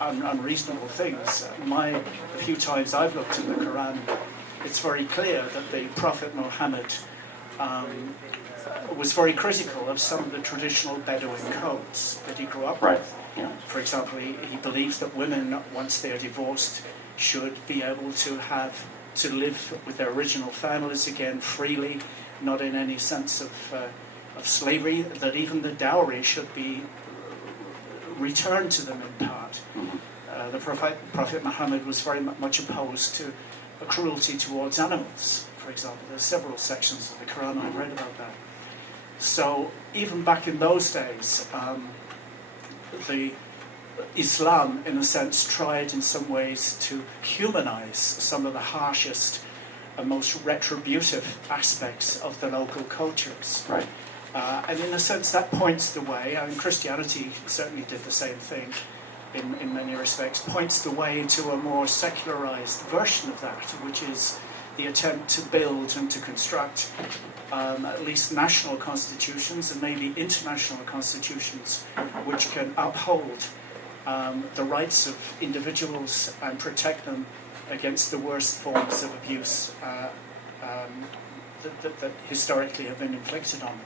unreasonable things, the few times I've looked in the Quran, it's very clear that the Prophet Muhammad was very critical of some of the traditional Bedouin codes that he grew up with. Yeah. For example, he believes that women, once they're divorced, should be able to live with their original families again freely, not in any sense of slavery, that even the dowry should be returned to them in part. The Prophet Muhammad was very much opposed to cruelty towards animals, for example. There's several sections of the Quran I've read about that. So even back in those days, the Islam, in a sense, tried in some ways to humanize some of the harshest and most retributive aspects of the local cultures. Right. And in a sense, that points the way. I mean, Christianity certainly did the same thing in many respects, points the way to a more secularized version of that, which is the attempt to build and to construct at least national constitutions and maybe international constitutions which can uphold the rights of individuals and protect them against the worst forms of abuse that historically have been inflicted on them.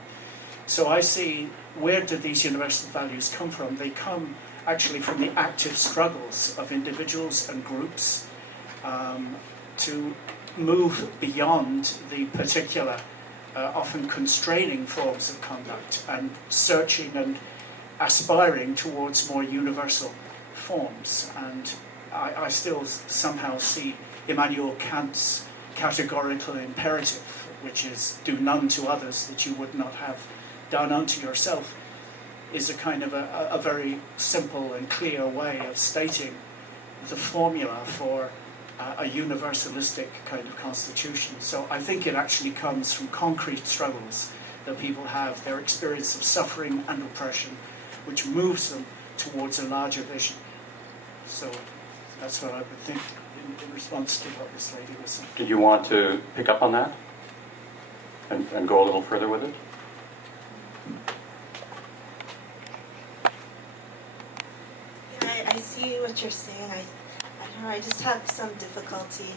So I see, where did these universal values come from? They come actually from the active struggles of individuals and groups to move beyond the particular, often constraining forms of conduct and searching and aspiring towards more universal forms. And I still somehow see Immanuel Kant's categorical imperative, which is do none to others that you would not have done unto yourself, is a kind of a very simple and clear way of stating the formula for a universalistic kind of constitution. So I think it actually comes from concrete struggles that people have, their experience of suffering and oppression, which moves them towards a larger vision. So that's what I would think in response to what this lady was saying. Did you want to pick up on that and go a little further with it? Yeah, I see what you're saying. I don't know, I just have some difficulty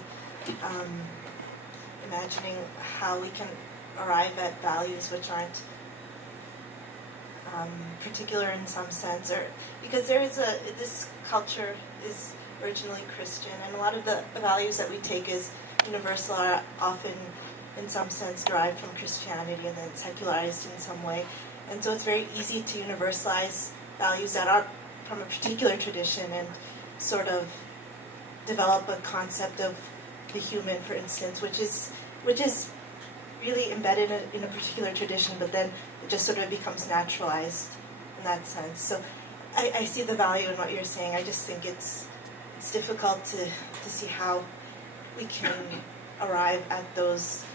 imagining how we can arrive at values which aren't particular in some sense, or because this culture is originally Christian, and a lot of the values that we take as universal are often in some sense derived from Christianity and then secularized in some way. And so it's very easy to universalize values that are from a particular tradition and sort of develop a concept of the human, for instance, which is really embedded in a particular tradition, but then it just sort of becomes naturalized in that sense. So I see the value in what you're saying. I just think it's difficult to see how we can arrive at those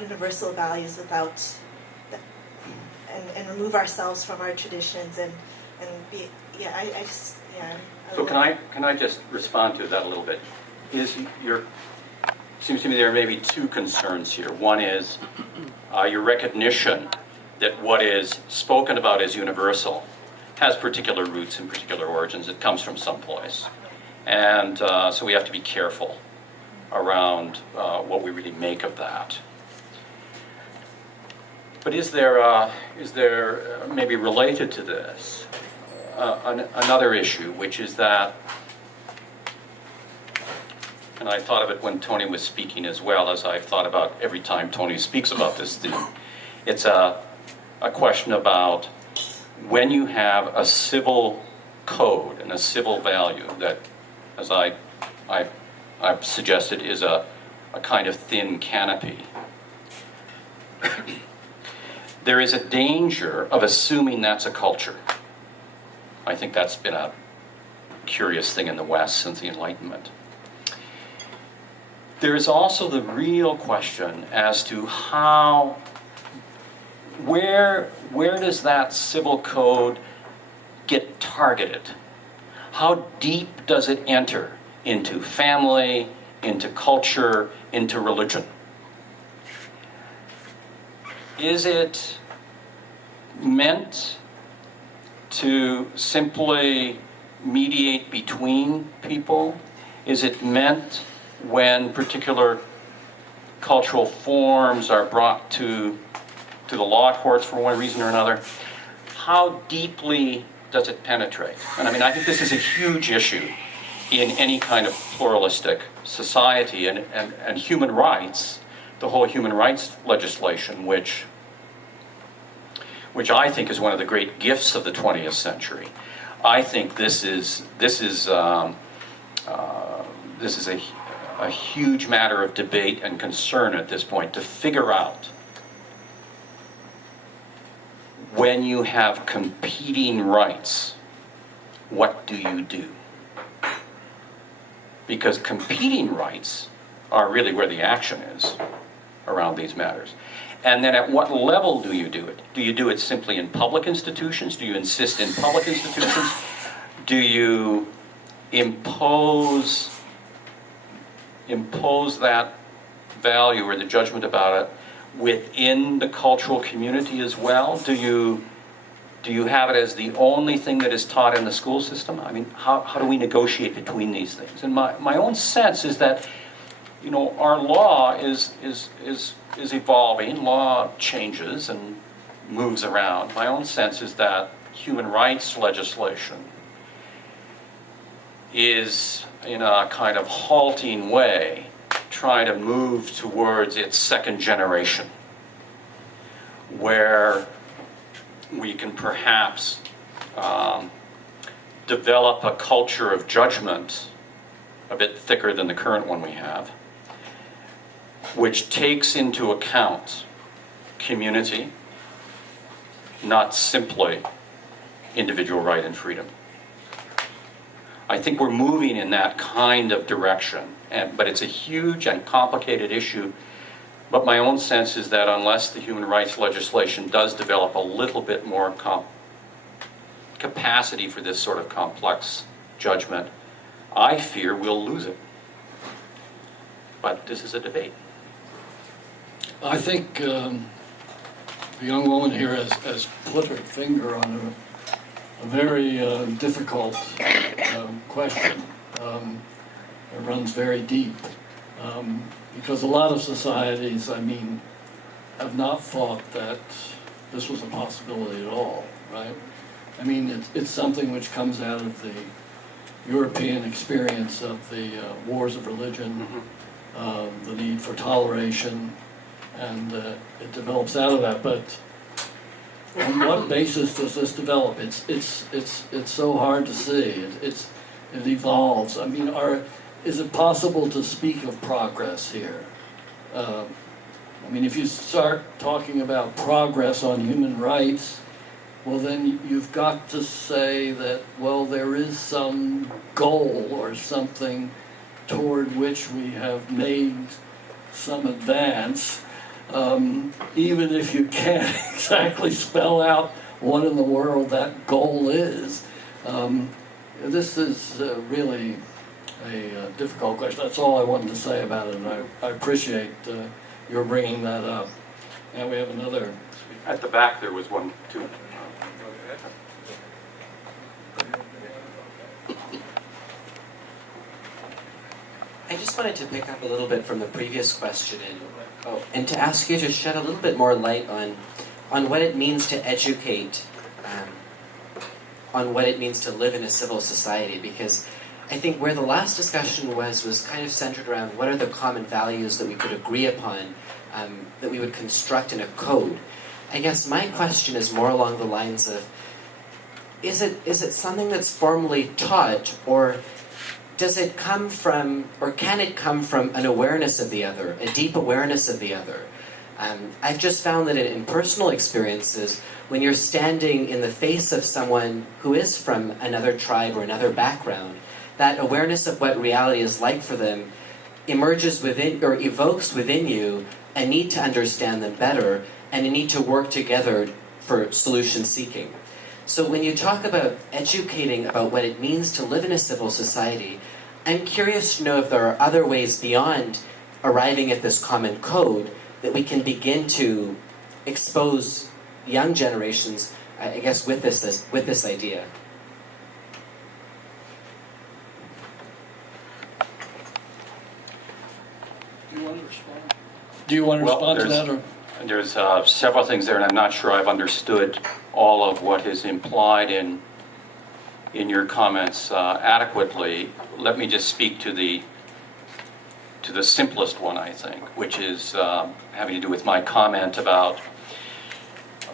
universal values without and remove ourselves from our traditions and be So can I just respond to that a little bit? Seems to me there may be two concerns here. One is your recognition that what is spoken about as universal has particular roots and particular origins. It comes from someplace. And so we have to be careful around what we really make of that. But is there maybe related to this another issue, which is that, and I thought of it when Tony was speaking as well, as I've thought about every time Tony speaks about this theme. It's a question about when you have a civil code and a civil value that, as I've suggested, is a kind of thin canopy. There is a danger of assuming that's a culture. I think that's been a curious thing in the West since the Enlightenment. There is also the real question as to where does that civil code get targeted? How deep does it enter into family, into culture, into religion? Is it meant to simply mediate between people? Is it meant when particular cultural forms are brought to the law courts for one reason or another? How deeply does it penetrate? And I think this is a huge issue in any kind of pluralistic society, and human rights, the whole human rights legislation, which I think is one of the great gifts of the 20th century. I think this is a huge matter of debate and concern at this point, to figure out when you have competing rights, what do you do? Because competing rights are really where the action is around these matters. And then at what level do you do it? Do you do it simply in public institutions? Do you insist in public institutions? Do you impose that value or the judgment about it within the cultural community as well? Do you have it as the only thing that is taught in the school system? How do we negotiate between these things? And my own sense is that our law is evolving. Law changes and moves around. My own sense is that human rights legislation is, in a kind of halting way, trying to move towards its second generation, where we can perhaps develop a culture of judgment a bit thicker than the current one we have, which takes into account community, not simply individual right and freedom. I think we're moving in that kind of direction, but it's a huge and complicated issue. But my own sense is that unless the human rights legislation does develop a little bit more capacity for this sort of complex judgment, I fear we'll lose it. But this is a debate. I think the young woman here has put her finger on a very difficult question. It runs very deep. Because a lot of societies, have not thought that this was a possibility at all, right? It's something which comes out of the European experience of the wars of religion, the need for toleration, and it develops out of that. But on what basis does this develop? It's so hard to see. It evolves. Is it possible to speak of progress here? If you start talking about progress on human rights, well, then you've got to say that, there is some goal or something toward which we have made some advance, even if you can't exactly spell out what in the world that goal is. This is really a difficult question. That's all I wanted to say about it, and I appreciate your bringing that up. And we have another. At the back there was one, too. I just wanted to pick up a little bit from the previous question and to ask you to shed a little bit more light on what it means to educate, on what it means to live in a civil society, because I think where the last discussion was kind of centered around what are the common values that we could agree upon, that we would construct in a code. I guess my question is more along the lines of, is it something that's formally taught, or does it come from, or can it come from an awareness of the other, a deep awareness of the other? I've just found that in personal experiences, when you're standing in the face of someone who is from another tribe or another background, that awareness of what reality is like for them emerges within, or evokes within you, a need to understand them better and a need to work together for solution seeking. So when you talk about educating about what it means to live in a civil society, I'm curious to know if there are other ways beyond arriving at this common code that we can begin to expose young generations, I guess, with this idea. Do you want to respond to that? Or? There's several things there, and I'm not sure I've understood all of what is implied in your comments adequately. Let me just speak to the simplest one, I think, which is having to do with my comment about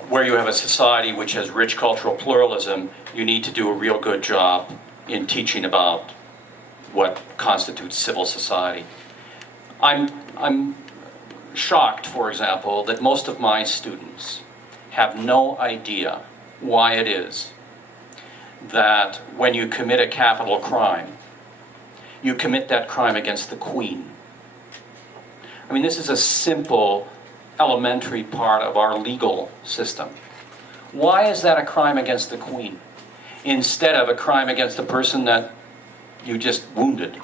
where you have a society which has rich cultural pluralism, you need to do a real good job in teaching about what constitutes civil society. I'm shocked, for example, that most of my students have no idea why it is that when you commit a capital crime, you commit that crime against the Queen. This is a simple, elementary part of our legal system. Why is that a crime against the Queen instead of a crime against the person that you just wounded?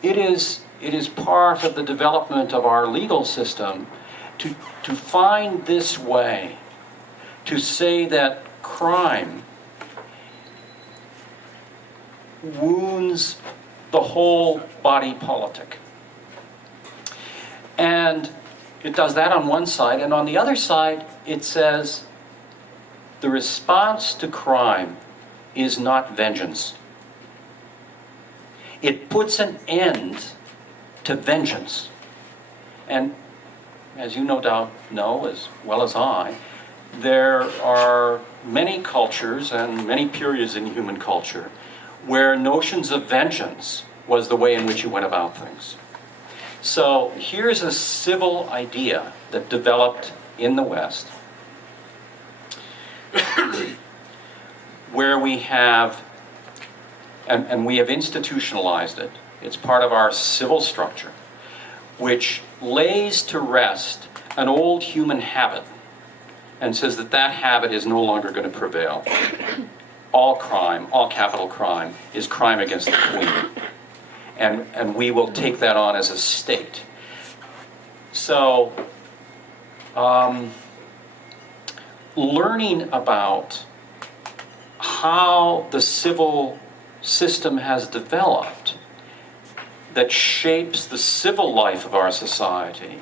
It is part of the development of our legal system to find this way, to say that crime wounds the whole body politic. And it does that on one side, and on the other side, it says the response to crime is not vengeance. It puts an end to vengeance. And as you no doubt know as well as I, there are many cultures and many periods in human culture where notions of vengeance was the way in which you went about things. So here's a civil idea that developed in the West where we have, and we have institutionalized it, it's part of our civil structure, which lays to rest an old human habit and says that that habit is no longer going to prevail. All crime, all capital crime, is crime against the Queen. And we will take that on as a state. So, learning about how the civil system has developed that shapes the civil life of our society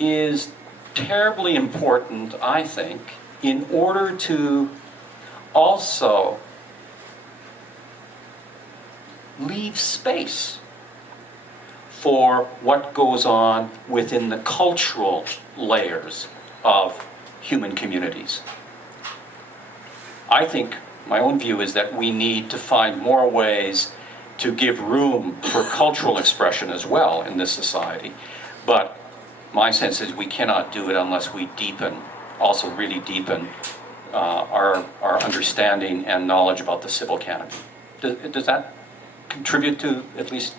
is terribly important, I think, in order to also leave space for what goes on within the cultural layers of human communities. I think my own view is that we need to find more ways to give room for cultural expression as well in this society. But my sense is we cannot do it unless we deepen, also really deepen our understanding and knowledge about the civil canopy. Does that contribute to at least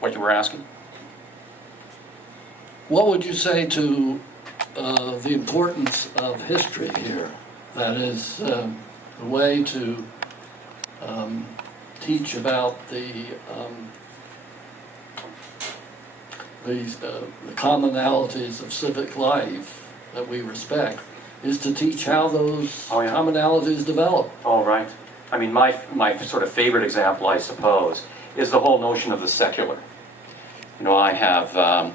what you were asking? What would you say to the importance of history here? That is a way to teach about the commonalities of civic life that we respect, is to teach how those commonalities develop. Oh, right. I mean, my sort of favorite example, I suppose, is the whole notion of the secular. You know, I have,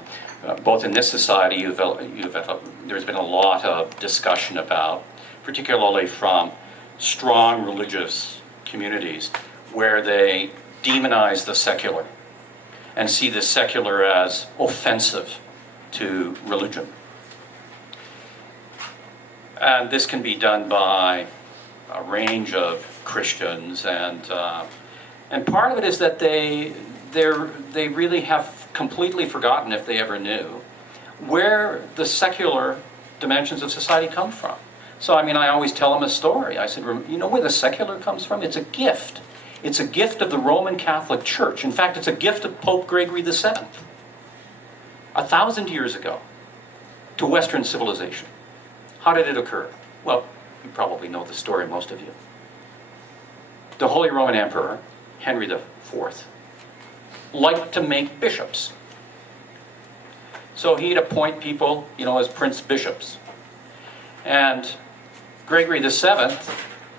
both in this society, there's been a lot of discussion about, particularly from strong religious communities, where they demonize the secular and see the secular as offensive to religion. And this can be done by a range of Christians, and part of it is that they really have completely forgotten, if they ever knew, where the secular dimensions of society come from. So, I mean, I always tell them a story. I said, you know where the secular comes from? It's a gift. It's a gift of the Roman Catholic Church. In fact, it's a gift of Pope Gregory VII, 1,000 years ago, to Western civilization. How did it occur? Well, you probably know the story, most of you. The Holy Roman Emperor, Henry IV, liked to make bishops. So he'd appoint people, you know, as prince bishops. And Gregory VII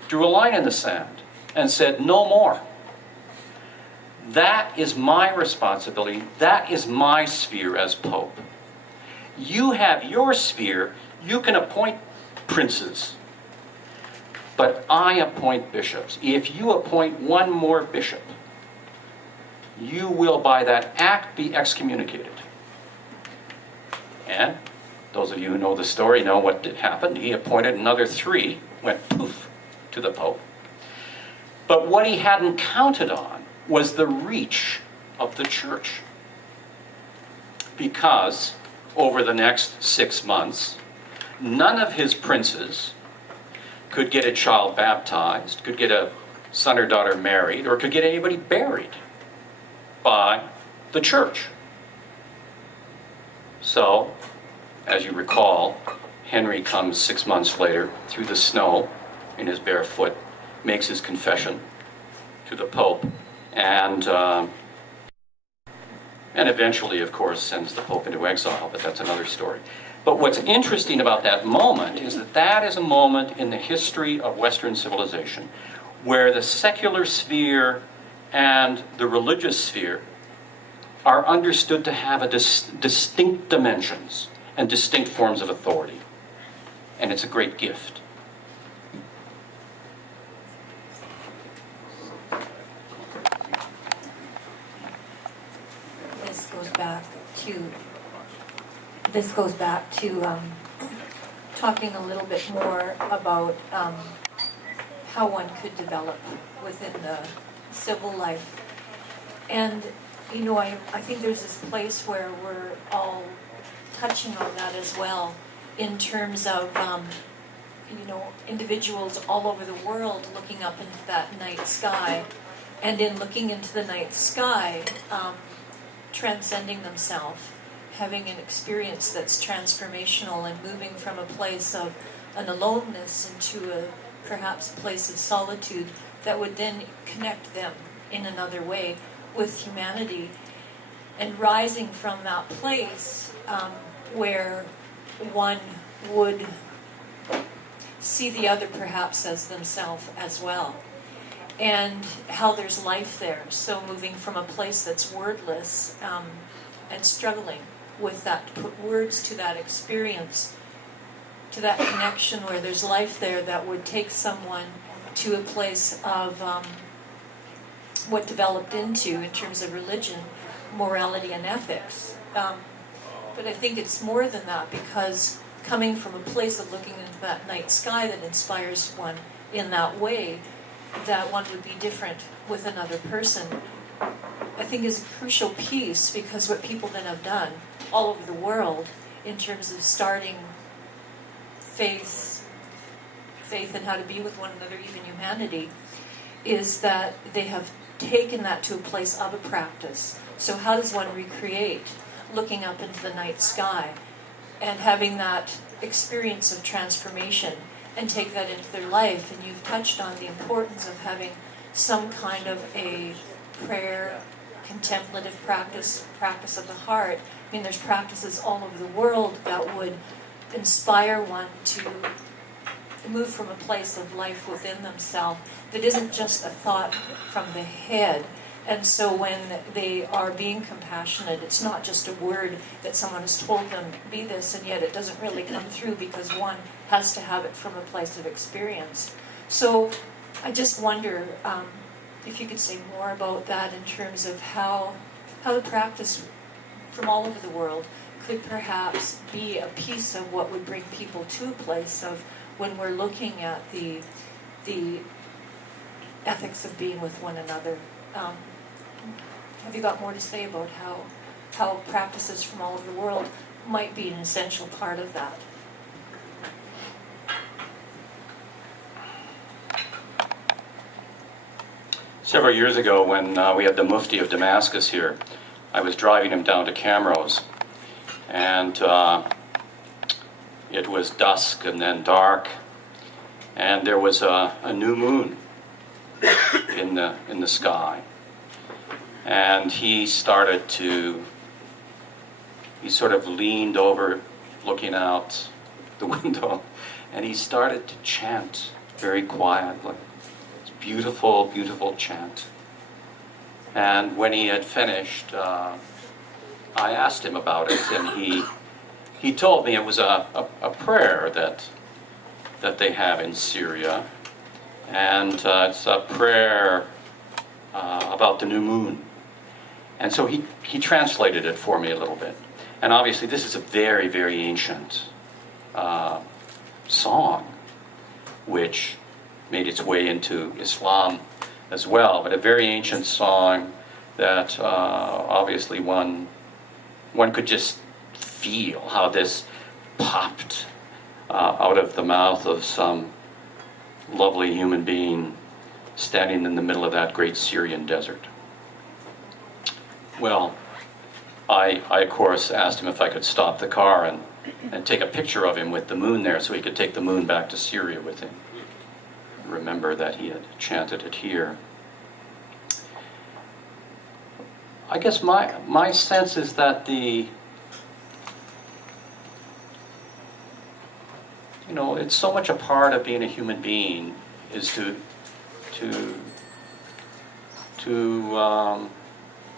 drew a line in the sand and said, no more. That is my responsibility. That is my sphere as Pope. You have your sphere. You can appoint princes. But I appoint bishops. If you appoint one more bishop, you will by that act be excommunicated. And those of you who know the story know what did happen. He appointed another 3, went poof to the Pope. But what he hadn't counted on was the reach of the church. Because over the next 6 months, none of his princes could get a child baptized, could get a son or daughter married, or could get anybody buried by the church. So, as you recall, Henry comes 6 months later through the snow in his bare foot, makes his confession to the Pope, and eventually, of course, sends the Pope into exile, but that's another story. But what's interesting about that moment is that that is a moment in the history of Western civilization where the secular sphere and the religious sphere are understood to have distinct dimensions and distinct forms of authority. And it's a great gift. This goes back to talking a little bit more about how one could develop within the civil life. And, you know, I think there's this place where we're all touching on that as well, in terms of, you know, individuals all over the world looking up into that night sky, and in looking into the night sky, transcending themselves, having an experience that's transformational and moving from a place of an aloneness into a perhaps a place of solitude that would then connect them in another way with humanity, and rising from that place where one would see the other perhaps as themselves as well, and how there's life there. So moving from a place that's wordless and struggling with that, to put words to that experience, to that connection where there's life there that would take someone to a place of what developed into, in terms of religion, morality and ethics. But I think it's more than that, because coming from a place of looking into that night sky that inspires one in that way, that one would be different with another person, I think is a crucial piece, because what people then have done all over the world in terms of starting faith and how to be with one another, even humanity, is that they have taken that to a place of a practice. So how does one recreate looking up into the night sky and having that experience of transformation and take that into their life? And you've touched on the importance of having some kind of a prayer, contemplative practice of the heart. I mean, there's practices all over the world that would inspire one to move from a place of life within themselves that isn't just a thought from the head. And so when they are being compassionate, it's not just a word that someone has told them, be this, and yet it doesn't really come through, because one has to have it from a place of experience. So I just wonder if you could say more about that, in terms of how the practice from all over the world could perhaps be a piece of what would bring people to a place of, when we're looking at the ethics of being with one another. Have you got more to say about how practices from all over the world might be an essential part of that? Several years ago, when we had the Mufti of Damascus here, I was driving him down to Camrose, and it was dusk and then dark, and there was a new moon in the sky. And he sort of leaned over, looking out the window, and he started to chant very quietly. It's beautiful, beautiful chant. And when he had finished, I asked him about it, and he told me it was a prayer that they have in Syria, and it's a prayer about the new moon. And so he translated it for me a little bit. And obviously this is a very, very ancient song, which made its way into Islam as well, but a very ancient song that obviously one could just feel how this popped out of the mouth of some lovely human being standing in the middle of that great Syrian desert. Well, I of course asked him if I could stop the car and take a picture of him with the moon there, so he could take the moon back to Syria with him. Remember that he had chanted it here. I guess my sense is that it's so much a part of being a human being is to to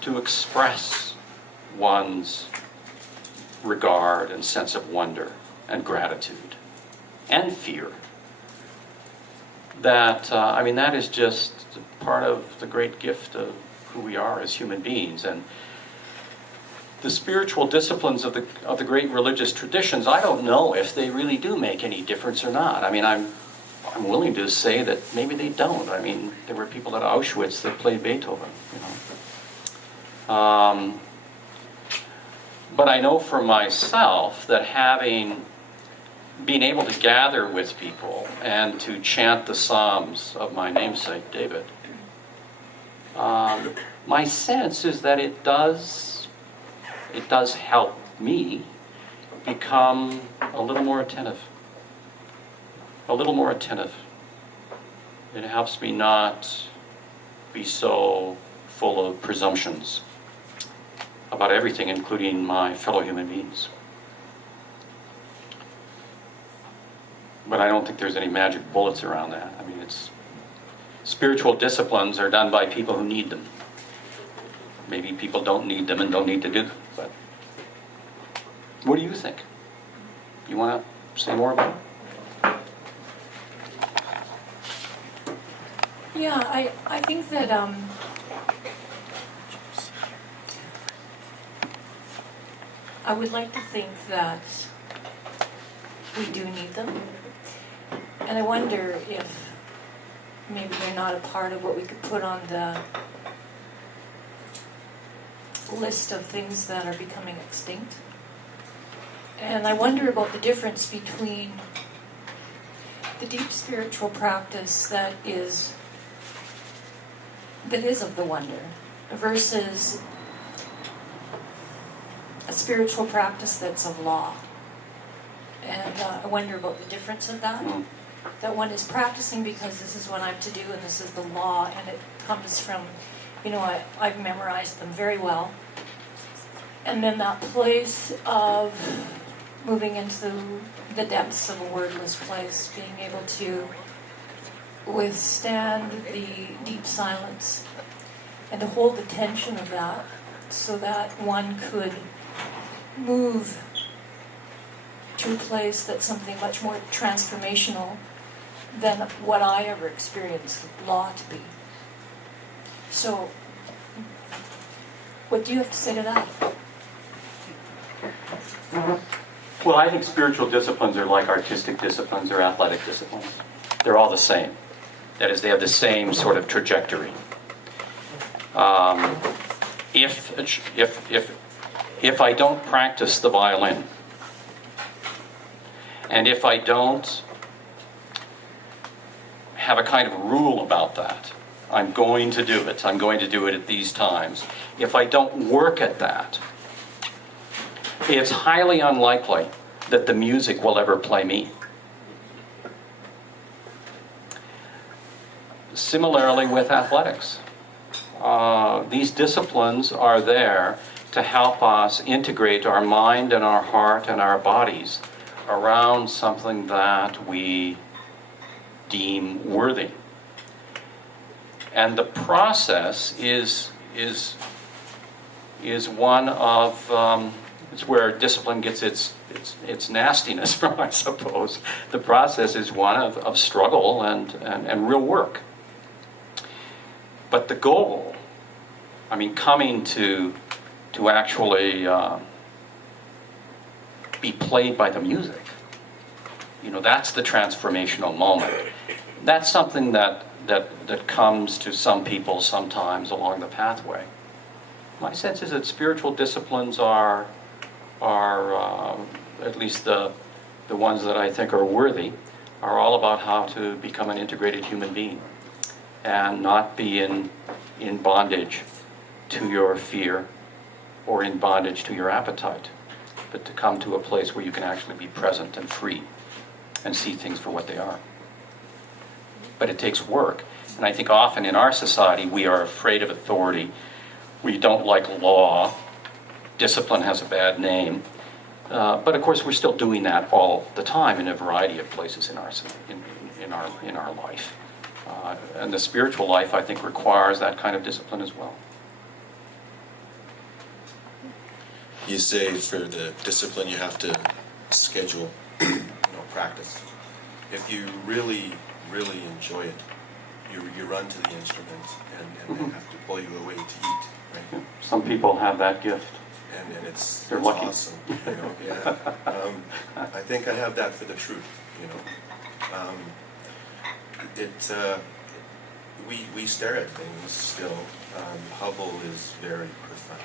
express one's regard and sense of wonder and gratitude and fear. That, that is just part of the great gift of who we are as human beings. And the spiritual disciplines of the great religious traditions, I don't know if they really do make any difference or not. I'm willing to say that maybe they don't. There were people at Auschwitz that played Beethoven, But I know for myself that being able to gather with people and to chant the Psalms of my namesake, David, my sense is that it does help me become a little more attentive. It helps me not be so full of presumptions about everything, including my fellow human beings. But I don't think there's any magic bullets around that. Spiritual disciplines are done by people who need them. Maybe people don't need them and don't need to do them. But what do you think? You want to say more about it? Yeah, I think that I would like to think that we do need them. And I wonder if maybe they're not a part of what we could put on the list of things that are becoming extinct. And I wonder about the difference between the deep spiritual practice that is of the wonder versus a spiritual practice that's of law. And I wonder about the difference of that. That one is practicing because this is what I'm to do and this is the law, and it comes from, I've memorized them very well. And then that place of moving into the depths of a wordless place, being able to withstand the deep silence and to hold the tension of that so that one could move to a place that's something much more transformational than what I ever experienced law to be. So, what do you have to say to that? Well, I think spiritual disciplines are like artistic disciplines or athletic disciplines. They're all the same. That is, they have the same sort of trajectory. If I don't practice the violin, and if I don't have a kind of rule about that, I'm going to do it. I'm going to do it at these times. If I don't work at that, it's highly unlikely that the music will ever play me. Similarly with athletics. These disciplines are there to help us integrate our mind and our heart and our bodies around something that we deem worthy. And the process is one of it's where discipline gets its nastiness from, I suppose. The process is one of struggle and real work. But the goal, coming to actually be played by the music, that's the transformational moment. That's something that comes to some people sometimes along the pathway. My sense is that spiritual disciplines are at least the ones that I think are worthy, are all about how to become an integrated human being and not be in bondage to your fear or in bondage to your appetite, but to come to a place where you can actually be present and free and see things for what they are. But it takes work. And I think often in our society we are afraid of authority. We don't like law. Discipline has a bad name. But of course we're still doing that all the time in a variety of places in our life. And the spiritual life, I think, requires that kind of discipline as well. You say for the discipline you have to schedule, practice. If you really, really enjoy it, you run to the instrument and they have to pull you away to eat, right? Some people have that gift. And it's lucky. awesome, yeah. I think I have that for the truth, we stare at things still. Hubble is very profound.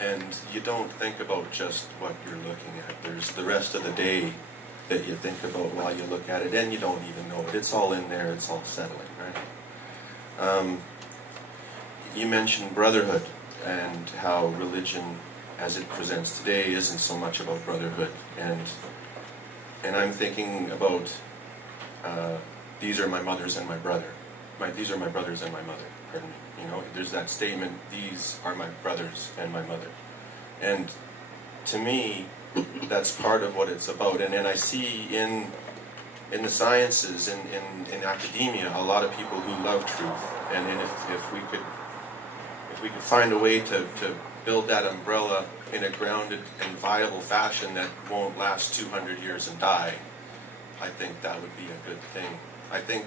And you don't think about just what you're looking at. There's the rest of the day that you think about while you look at it, and you don't even know it. It's all in there, it's all settling, right? You mentioned brotherhood and how religion as it presents today isn't so much about brotherhood. And I'm thinking about these are my mothers and my brother. These are my brothers and my mother, pardon me. There's that statement, these are my brothers and my mother. And to me, that's part of what it's about. And I see in the sciences, in academia, a lot of people who love truth. And if we could find a way to build that umbrella in a grounded and viable fashion that won't last 200 years and die, I think that would be a good thing. I think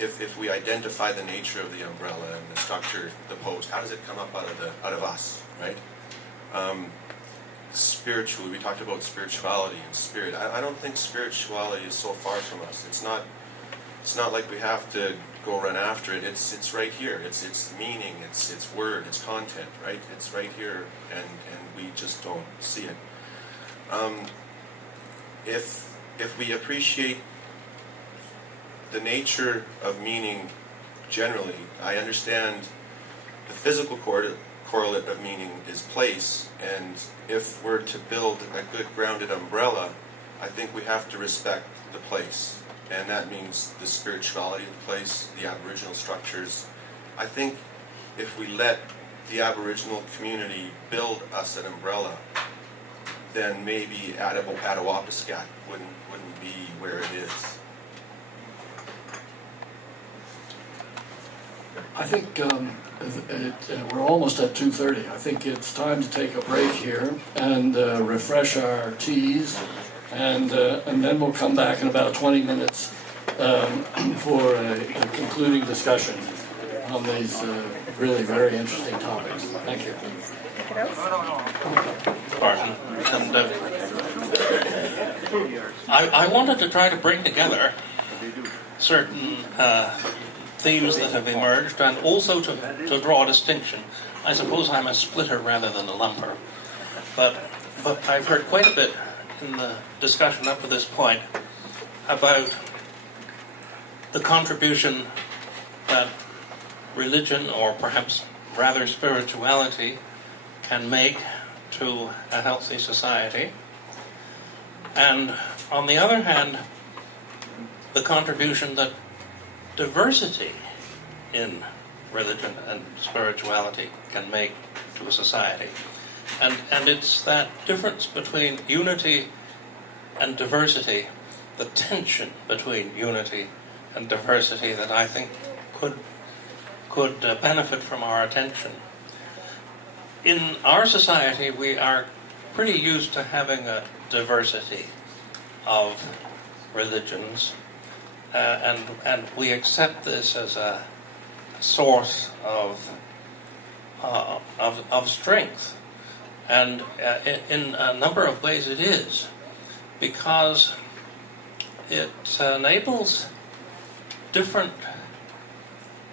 if we identify the nature of the umbrella and the structure, the post, how does it come up out of us, right? Spiritually, we talked about spirituality and spirit. I don't think spirituality is so far from us. It's not like we have to go run after it. It's right here. It's meaning. It's word. It's content. Right. It's right here, and we just don't see it. If we appreciate the nature of meaning generally, I understand the physical correlate of meaning is place, and if we're to build a good grounded umbrella, I think we have to respect the place, and that means the spirituality of the place, the Aboriginal structures. I think if we let the Aboriginal community build us an umbrella, then maybe Attawapiskat wouldn't be where it is. I think we're almost at 2:30. I think it's time to take a break here and refresh our teas, and then we'll come back in about 20 minutes for a concluding discussion on these really very interesting topics. Thank you. Pardon. And I wanted to try to bring together certain themes that have emerged, and also to draw a distinction. I suppose I'm a splitter rather than a lumper, but I've heard quite a bit in the discussion up to this point about the contribution that religion, or perhaps rather spirituality, can make to a healthy society, and on the other hand, the contribution that diversity in religion and spirituality can make to a society. And it's that difference between unity and diversity, the tension between unity and diversity, that I think could benefit from our attention. In our society, we are pretty used to having a diversity of religions, and we accept this as a source of strength. And in a number of ways it is, because it enables different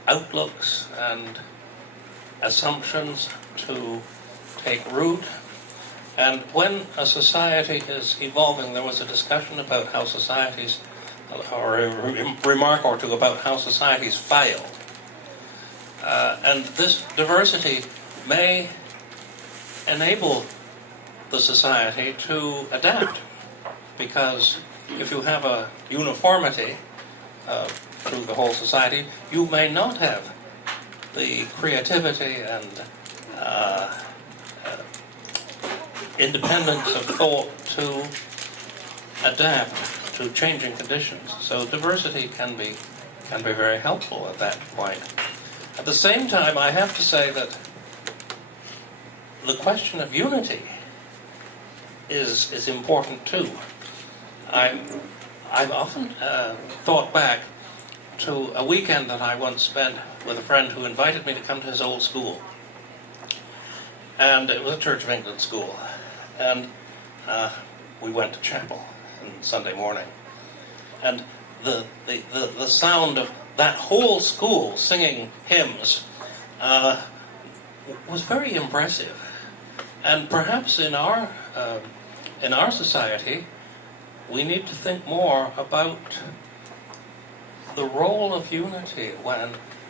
outlooks and assumptions to take root. And when a society is evolving, there was a discussion about how societies, or a remark or two about how societies failed. And this diversity may enable the society to adapt, because if you have a uniformity through the whole society, you may not have the creativity and independence of thought to adapt to changing conditions. So diversity can be can be very helpful at that point. At the same time, I have to say that the question of unity is important too. I've often thought back to a weekend that I once spent with a friend who invited me to come to his old school. And it was a Church of England school. And we went to chapel on Sunday morning. And the sound of that whole school singing hymns was very impressive. And perhaps in our society, we need to think more about the role of unity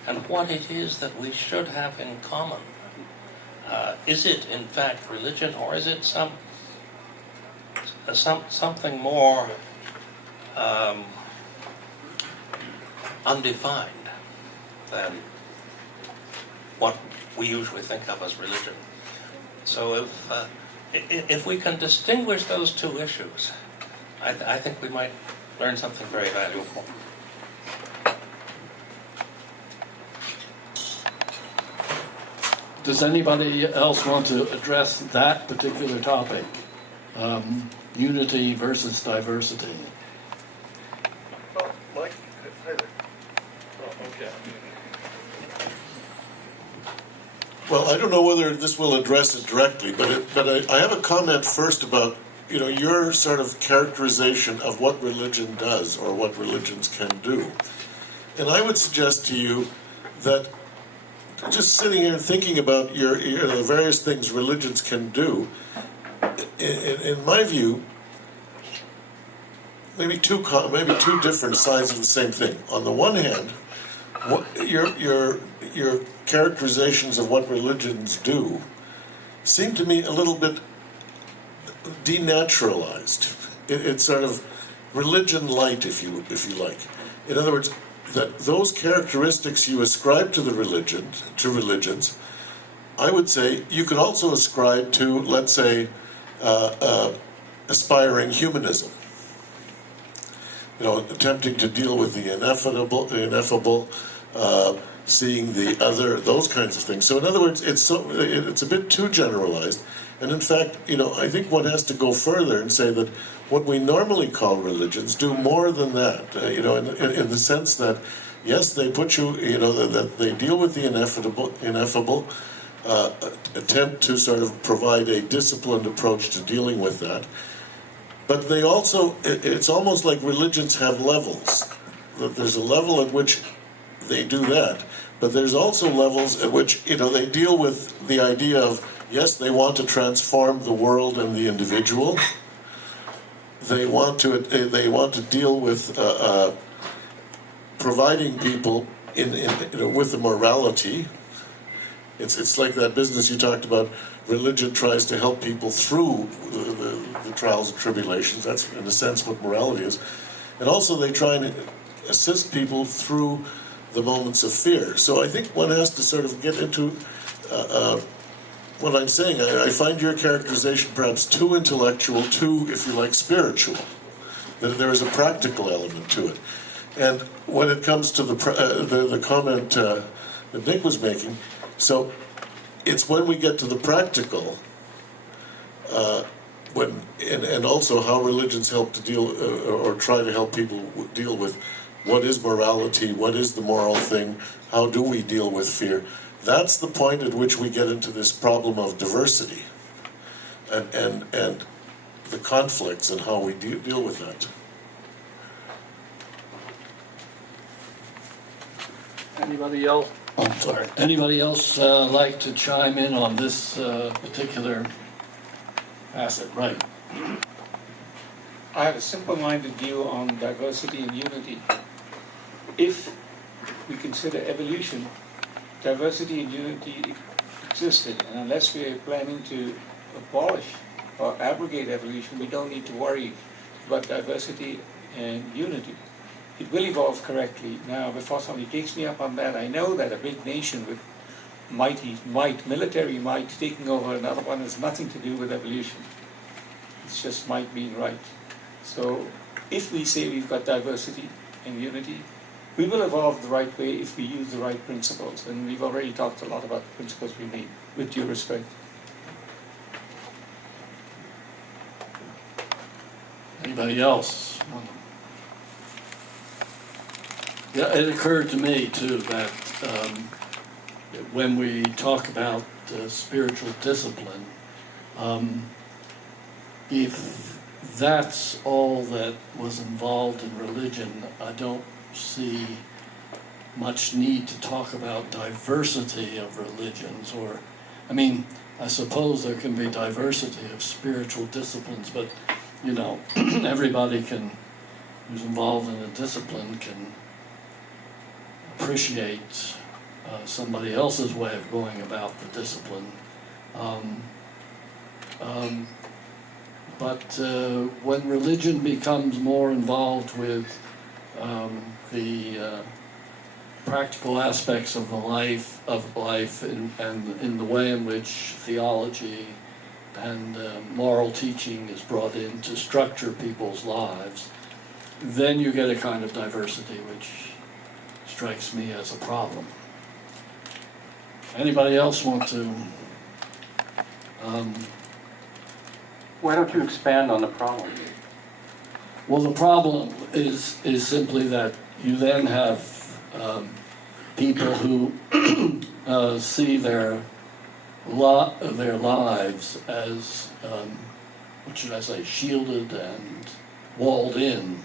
and what it is that we should have in common. Is it in fact religion, or is it something more undefined than what we usually think of as religion? So if we can distinguish those two issues, I think we might learn something very valuable. Does anybody else want to address that particular topic? Unity versus diversity. Well, Mike, hi there. Oh, okay. Well, I don't know whether this will address it directly, but I have a comment first about, you know, your sort of characterization of what religion does or what religions can do. And I would suggest to you that just sitting here and thinking about the various things religions can do, in my view, maybe two different sides of the same thing. On the one hand, your characterizations of what religions do seem to me a little bit denaturalized. It's sort of religion light, if you like. In other words, that those characteristics you ascribe to religions, I would say you could also ascribe to, let's say, aspiring humanism. You know, attempting to deal with the ineffable, seeing the other, those kinds of things. So in other words, it's a bit too generalized. And in fact, you know, I think one has to go further and say that what we normally call religions do more than that. You know, in the sense that, yes, they put you, you know, that they deal with the ineffable, attempt to sort of provide a disciplined approach to dealing with that. But they also, it's almost like religions have levels. That there's a level at which they do that, but there's also levels at which, you know, they deal with the idea of, yes, they want to transform the world and the individual. They want to deal with providing people with a morality. It's like that business you talked about. Religion tries to help people through the trials and tribulations. That's in a sense what morality is. And also they try and assist people through the moments of fear. So I think one has to sort of get into what I'm saying. I find your characterization perhaps too intellectual, too, if you like, spiritual. That there is a practical element to it. And when it comes to the comment that Nick was making, so it's when we get to the practical, and also how religions help to deal or try to help people deal with what is morality, what is the moral thing, how do we deal with fear. That's the point at which we get into this problem of diversity and the conflicts and how we deal with that. Anybody else? I'm sorry. Anybody else like to chime in on this particular facet? Right. I have a simple-minded view on diversity and unity. If we consider evolution, diversity and unity existed, and unless we are planning to abolish or abrogate evolution, we don't need to worry about diversity and unity. It will evolve correctly. Now, before somebody takes me up on that, I know that a big nation with military might, taking over another one has nothing to do with evolution. It's just might being right. So if we say we've got diversity and unity, We will evolve the right way if we use the right principles, and we've already talked a lot about the principles we need, with due respect. Anybody else? Yeah, it occurred to me too that when we talk about spiritual discipline, if that's all that was involved in religion, I don't see much need to talk about diversity of religions. Or, I mean, I suppose there can be diversity of spiritual disciplines, but you know, everybody who's involved in a discipline can appreciate somebody else's way of going about the discipline. But when religion becomes more involved with the practical aspects of life, and in the way in which theology and moral teaching is brought in to structure people's lives, then you get a kind of diversity which strikes me as a problem. Anybody else want to? Why don't you expand on the problem? Well, the problem is simply that you then have people who see their lives as, what should I say, shielded and walled in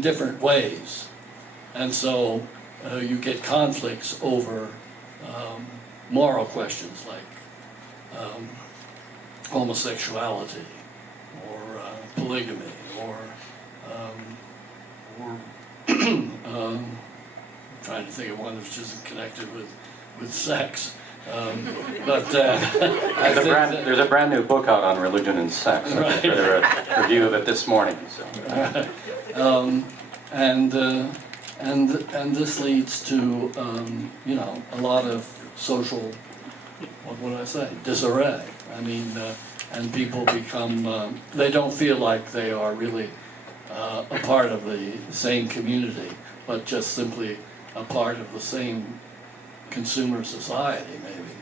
different ways, and so you get conflicts over moral questions like homosexuality or polygamy or I'm trying to think of one which isn't connected with sex. There's a brand new book out on religion and sex. I just read a review of it this morning. So. And this leads to a lot of social, what would I say, disarray. I mean, and people become they don't feel like they are really a part of the same community, but just simply a part of the same consumer society, maybe,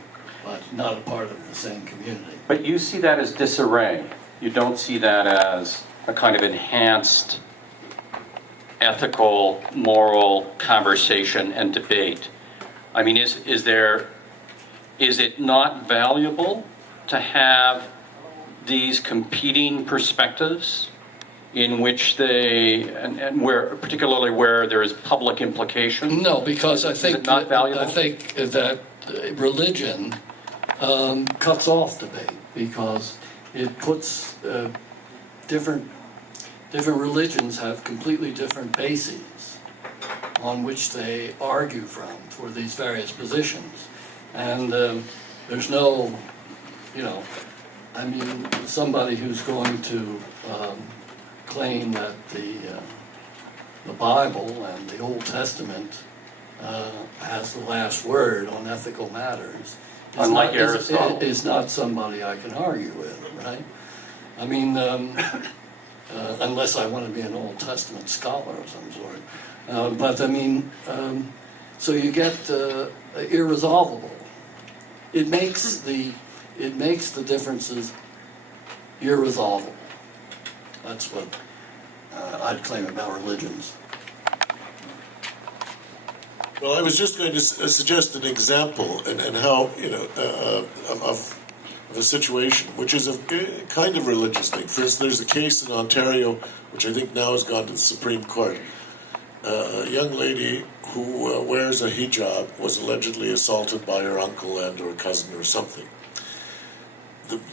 but not a part of the same community. But you see that as disarray. You don't see that as a kind of enhanced ethical, moral conversation and debate. I mean, is it not valuable to have these competing perspectives in which and where, particularly where there is public implication? No, because I think is it not valuable? I think that religion cuts off debate because it puts different religions have completely different bases on which they argue from for these various positions, and there's no, I mean, somebody who's going to claim that the Bible and the Old Testament has the last word on ethical matters. Unlike Aristotle. Is not somebody I can argue with, right? I mean, unless I want to be an Old Testament scholar of some sort. But I mean, so you get irresolvable. It makes the differences irresolvable. That's what I'd claim about religions. Well, I was just going to suggest an example and how, of a situation, which is a kind of religious thing. First, there's a case in Ontario, which I think now has gone to the Supreme Court. A young lady who wears a hijab was allegedly assaulted by her uncle and or cousin or something.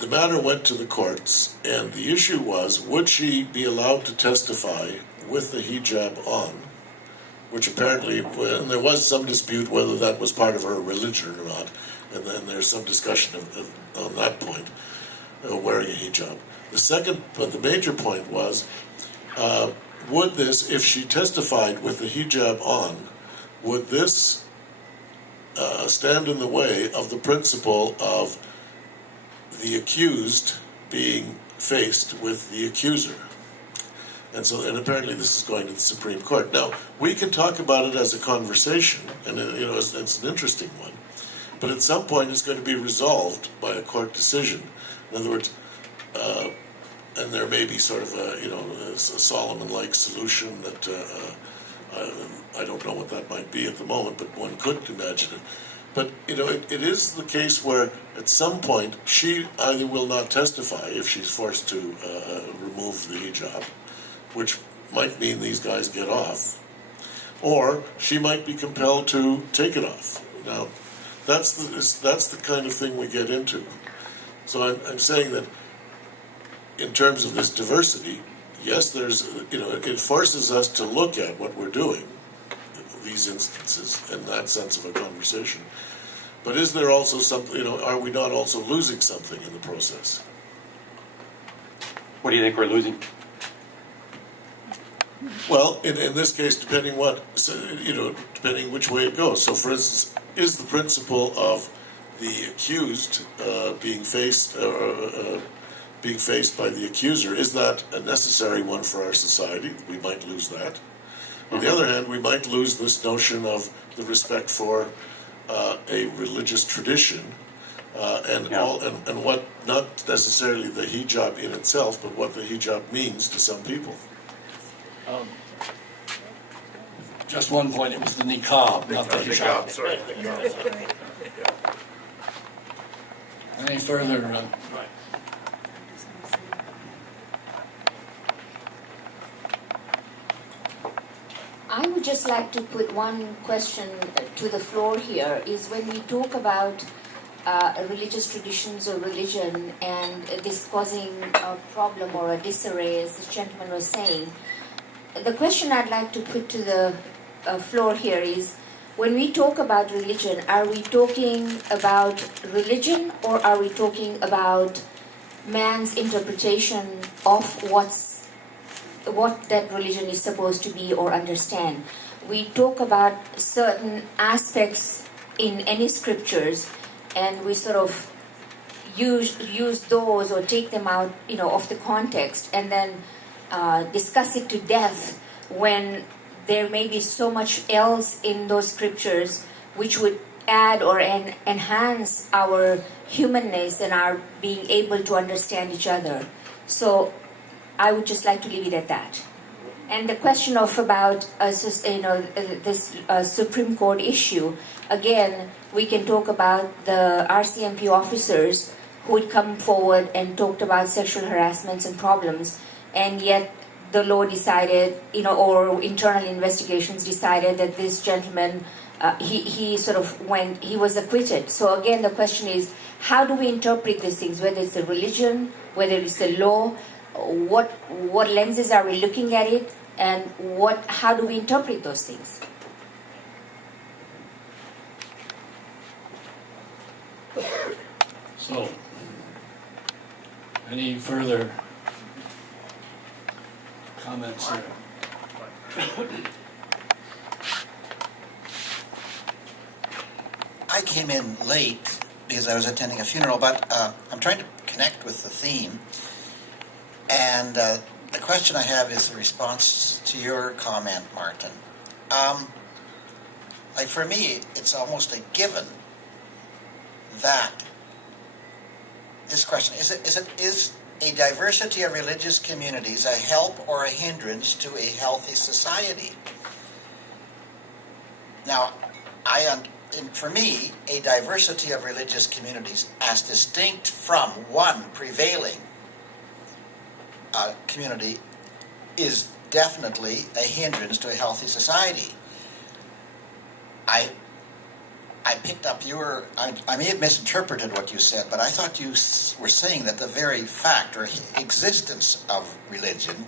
The matter went to the courts, and the issue was, would she be allowed to testify with the hijab on? Which apparently, and there was some dispute whether that was part of her religion or not, and then there's some discussion on that point, wearing a hijab. But the major point was, would this, if she testified with the hijab on, would this stand in the way of the principle of the accused being faced with the accuser? And apparently this is going to the Supreme Court. Now, we can talk about it as a conversation, and it's an interesting one. But at some point, it's going to be resolved by a court decision. In other words, and there may be sort of a Solomon-like solution that I don't know what that might be at the moment, but one could imagine it. But it is the case where at some point she either will not testify if she's forced to remove the hijab, which might mean these guys get off, or she might be compelled to take it off. Now, that's the kind of thing we get into. So I'm saying that in terms of this diversity, yes, it forces us to look at what we're doing, these instances, in that sense of a conversation. But is there also something, are we not also losing something in the process? What do you think we're losing? Well, in this case, depending which way it goes. So, for instance, is the principle of the accused being faced by the accuser, is that a necessary one for our society? We might lose that. On the other hand, we might lose this notion of the respect for a religious tradition and what, not necessarily the hijab in itself, but what the hijab means to some people. Just one point, it was the niqab, not the hijab. Sorry. Any further? I would just like to put one question to the floor here, is when we talk about religious traditions or religion and this causing a problem or a disarray, as the gentleman was saying, the question I'd like to put to the floor here is, when we talk about religion, are we talking about religion or are we talking about man's interpretation of what that religion is supposed to be or understand? We talk about certain aspects in any scriptures and we sort of use those or take them out of the context and then discuss it to death when there may be so much else in those scriptures which would add or enhance our humanness and our being able to understand each other. So I would just like to leave it at that. And the question about this Supreme Court issue, again, we can talk about the RCMP officers who would come forward and talked about sexual harassments and problems, and yet the law decided, or internal investigations decided that this gentleman, he was acquitted. So again, the question is, how do we interpret these things, whether it's the religion, whether it's the law, what lenses are we looking at it, and how do we interpret those things? So, any further comments here? I came in late because I was attending a funeral, but I'm trying to connect with the theme. And the question I have is a response to your comment, Martin. For me, it's almost a given that this question, is a diversity of religious communities a help or a hindrance to a healthy society? Now, for me, a diversity of religious communities as distinct from one prevailing community is definitely a hindrance to a healthy society. I picked up I may have misinterpreted what you said, but I thought you were saying that the very fact or existence of religion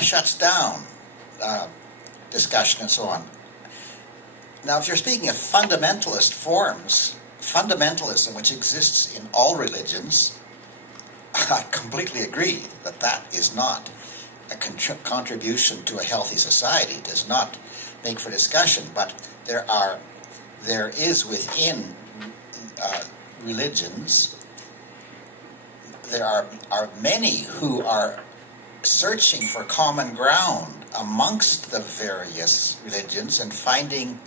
shuts down discussion and so on. Now, if you're speaking of fundamentalist forms, fundamentalism, which exists in all religions, I completely agree that that is not a contribution to a healthy society, does not make for discussion, but there is within religions, there are many who are searching for common ground amongst the various religions and finding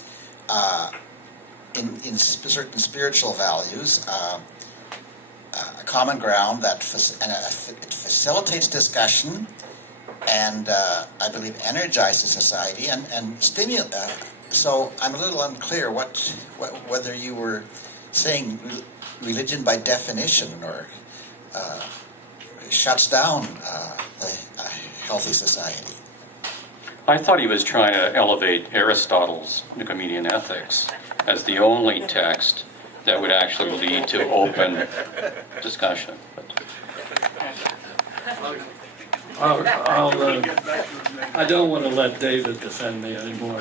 in certain spiritual values a common ground that it facilitates discussion and I believe energizes society and stimulate. So I'm a little unclear whether you were saying religion by definition or shuts down a healthy society. I thought he was trying to elevate Aristotle's Nicomachean Ethics as the only text that would actually lead to open discussion. I don't want to let David defend me anymore.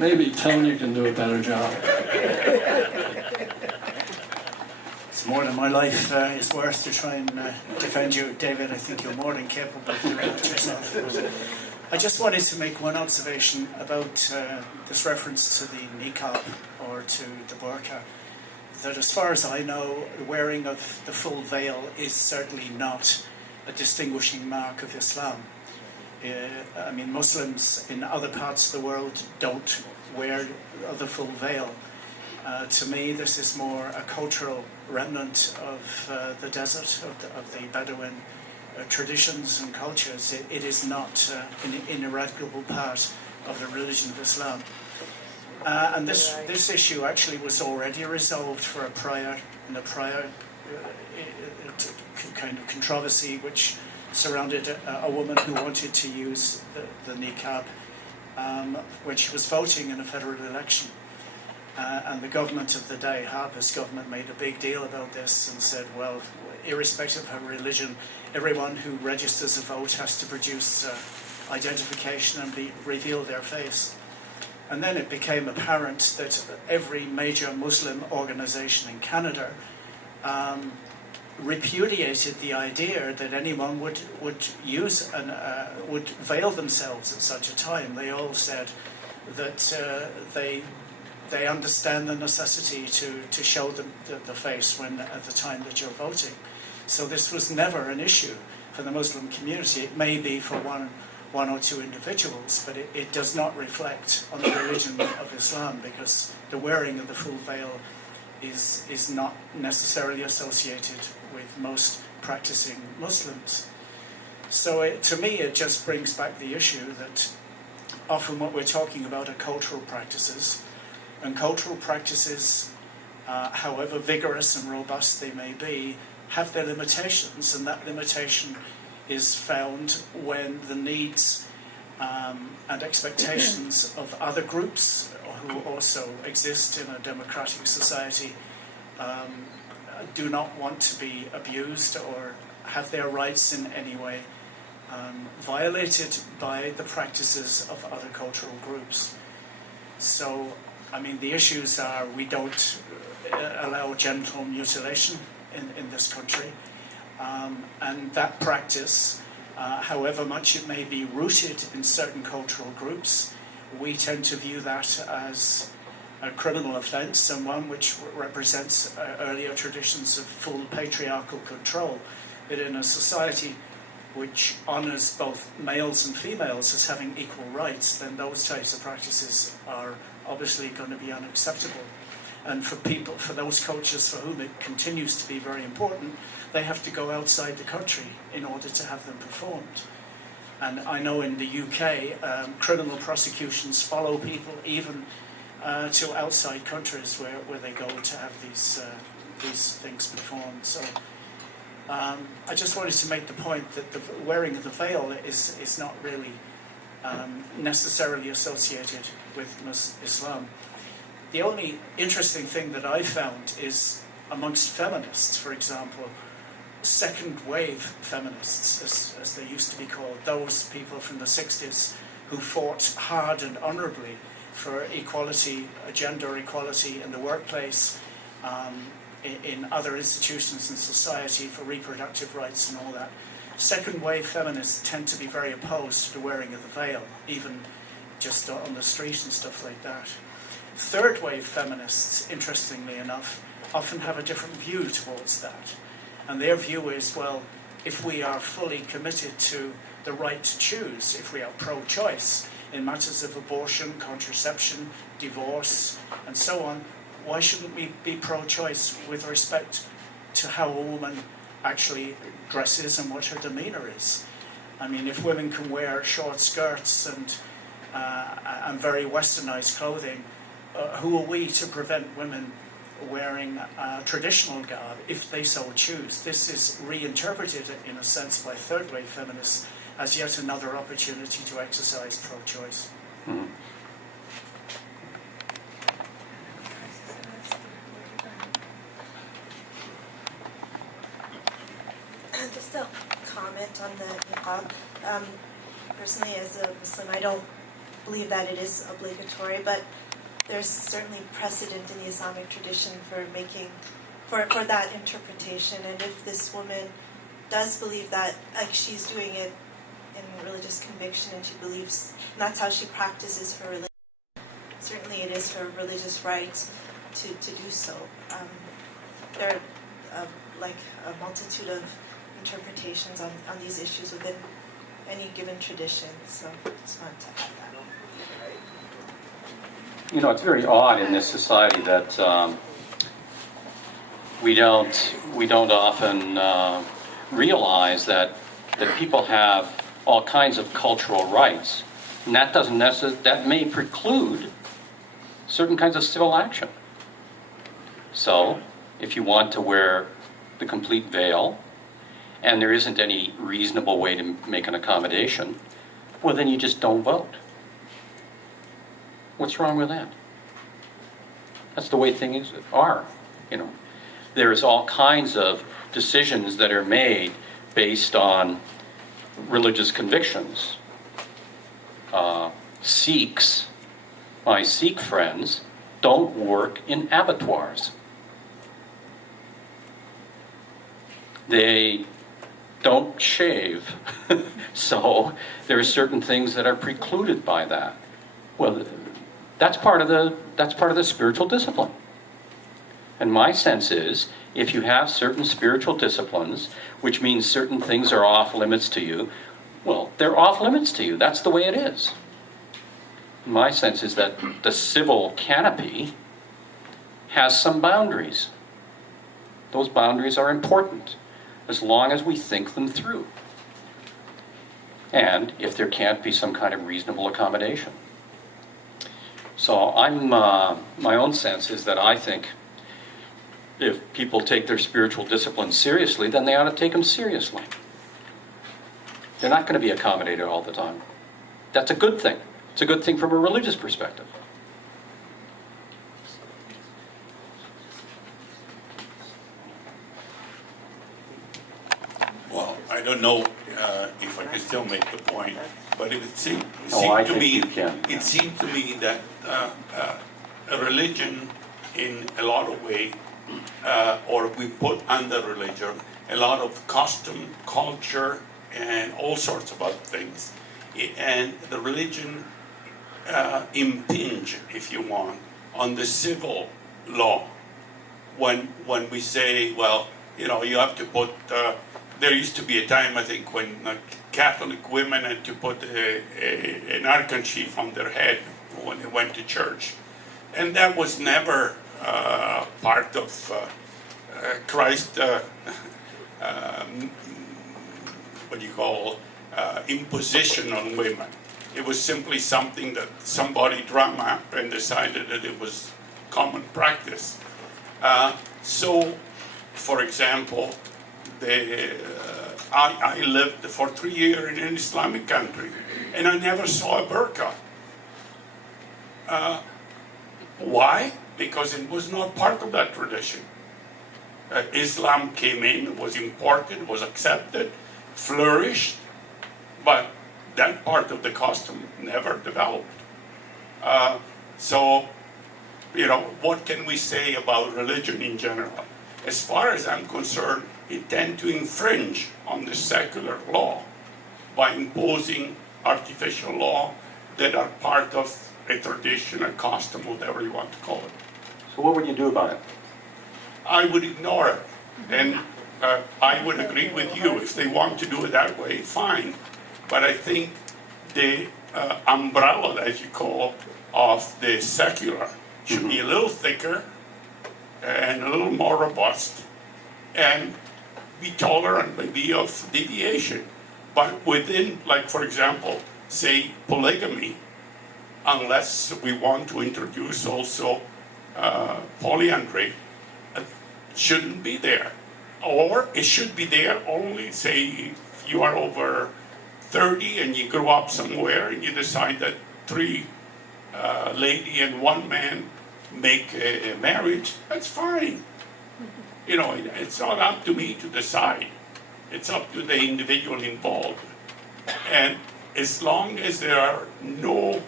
maybe Tony can do a better job. It's more than my life is worth to try and defend you, David. I think you're more than capable of doing it yourself. I just wanted to make one observation about this reference to the niqab or to the burqa. That as far as I know, the wearing of the full veil is certainly not a distinguishing mark of Islam. I mean, Muslims in other parts of the world don't wear the full veil. To me, this is more a cultural remnant of the desert, of the Bedouin traditions and cultures. It is not an ineradicable part of the religion of Islam. And this issue actually was already resolved for a prior kind of controversy which surrounded a woman who wanted to use the niqab when she was voting in a federal election. And the government of the day, Harper's government, made a big deal about this and said, well, irrespective of her religion, everyone who registers a vote has to produce identification and reveal their face. And then it became apparent that every major Muslim organization in Canada repudiated the idea that anyone would veil themselves at such a time. They all said that they understand the necessity to show the face when at the time that you're voting. So this was never an issue for the Muslim community. It may be for one or two individuals, but it does not reflect on the religion of Islam, because the wearing of the full veil is not necessarily associated with most practicing Muslims. So to me, it just brings back the issue that often what we're talking about are cultural practices, and cultural practices, however vigorous and robust they may be, have their limitations, and that limitation is found when the needs and expectations of other groups who also exist in a democratic society do not want to be abused or have their rights in any way violated by the practices of other cultural groups. So, I mean, the issues are we don't allow genital mutilation in this country. And that practice, however much it may be rooted in certain cultural groups, we tend to view that as a criminal offence and one which represents earlier traditions of full patriarchal control. But in a society which honours both males and females as having equal rights, then those types of practices are obviously going to be unacceptable. And for those cultures for whom it continues to be very important, they have to go outside the country in order to have them performed. And I know in the UK, criminal prosecutions follow people even to outside countries where they go to have these things performed. So I just wanted to make the point that the wearing of the veil is not really necessarily associated with Islam. The only interesting thing that I found is amongst feminists, for example, second wave feminists, as they used to be called, those people from the 60s who fought hard and honourably for equality, gender equality in the workplace, in other institutions in society, for reproductive rights and all that. Second wave feminists tend to be very opposed to the wearing of the veil, even just on the street and stuff like that. Third wave feminists, interestingly enough, often have a different view towards that. And their view is, well, if we are fully committed to the right to choose, if we are pro-choice in matters of abortion, contraception, divorce, and so on, why shouldn't we be pro-choice with respect to how a woman actually dresses and what her demeanour is? I mean, if women can wear short skirts and very westernised clothing, who are we to prevent women wearing traditional garb if they so choose? This is reinterpreted in a sense by third-wave feminists as yet another opportunity to exercise pro-choice. Mm-hmm. Just a comment on the niqab. Personally, as a Muslim, I don't believe that it is obligatory, but there's certainly precedent in the Islamic tradition for that interpretation. And if this woman does believe that, like, she's doing it in religious conviction and she believes and that's how she practices her religion, certainly it is her religious right to do so. There are like a multitude of interpretations on these issues within any given tradition, so just wanted to add that. You know, it's very odd in this society that we don't often realize that people have all kinds of cultural rights, and that may preclude certain kinds of civil action. So, if you want to wear the complete veil, and there isn't any reasonable way to make an accommodation, well, then you just don't vote. What's wrong with that? That's the way things are, you know. There's all kinds of decisions that are made based on religious convictions. Sikhs, my Sikh friends, don't work in abattoirs. They don't shave. So there are certain things that are precluded by that. Well, that's part of the spiritual discipline. And my sense is, if you have certain spiritual disciplines, which means certain things are off limits to you, well, they're off limits to you. That's the way it is. My sense is that the civil canopy has some boundaries. Those boundaries are important, as long as we think them through. And if there can't be some kind of reasonable accommodation. So my own sense is that I think if people take their spiritual disciplines seriously, then they ought to take them seriously. They're not going to be accommodated all the time. That's a good thing. It's a good thing from a religious perspective. Well, I don't know if I can still make the point, but it seemed to me that a religion, in a lot of ways, or we put under religion a lot of custom, culture, and all sorts of other things, and the religion impinge, if you want, on the civil law. When we say, well, you know, you have to put. There used to be a time, I think, when Catholic women had to put an handkerchief on their head when they went to church. And that was never part of Christ's, imposition on women. It was simply something that somebody drummed up and decided that it was common practice. So, for example, I lived for 3 years in an Islamic country, and I never saw a burqa. Why? Because it was not part of that tradition. Islam came in, was imported, was accepted, flourished, but that part of the custom never developed. So, you know, what can we say about religion in general? As far as I'm concerned, it tends to infringe on the secular law by imposing artificial law that are part of a tradition, a custom, whatever you want to call it. So what would you do about it? I would ignore it and I would agree with you. If they want to do it that way, fine. But I think the umbrella, as you call, of the secular should be a little thicker and a little more robust and be tolerant maybe of deviation. But within, like for example, say polygamy, unless we want to introduce also polyandry, shouldn't be there. Or it should be there only, say, if you are over 30 and you grow up somewhere and you decide that 3 lady and 1 man make a marriage, that's fine. You know, it's not up to me to decide. It's up to the individual involved. And as long as there are no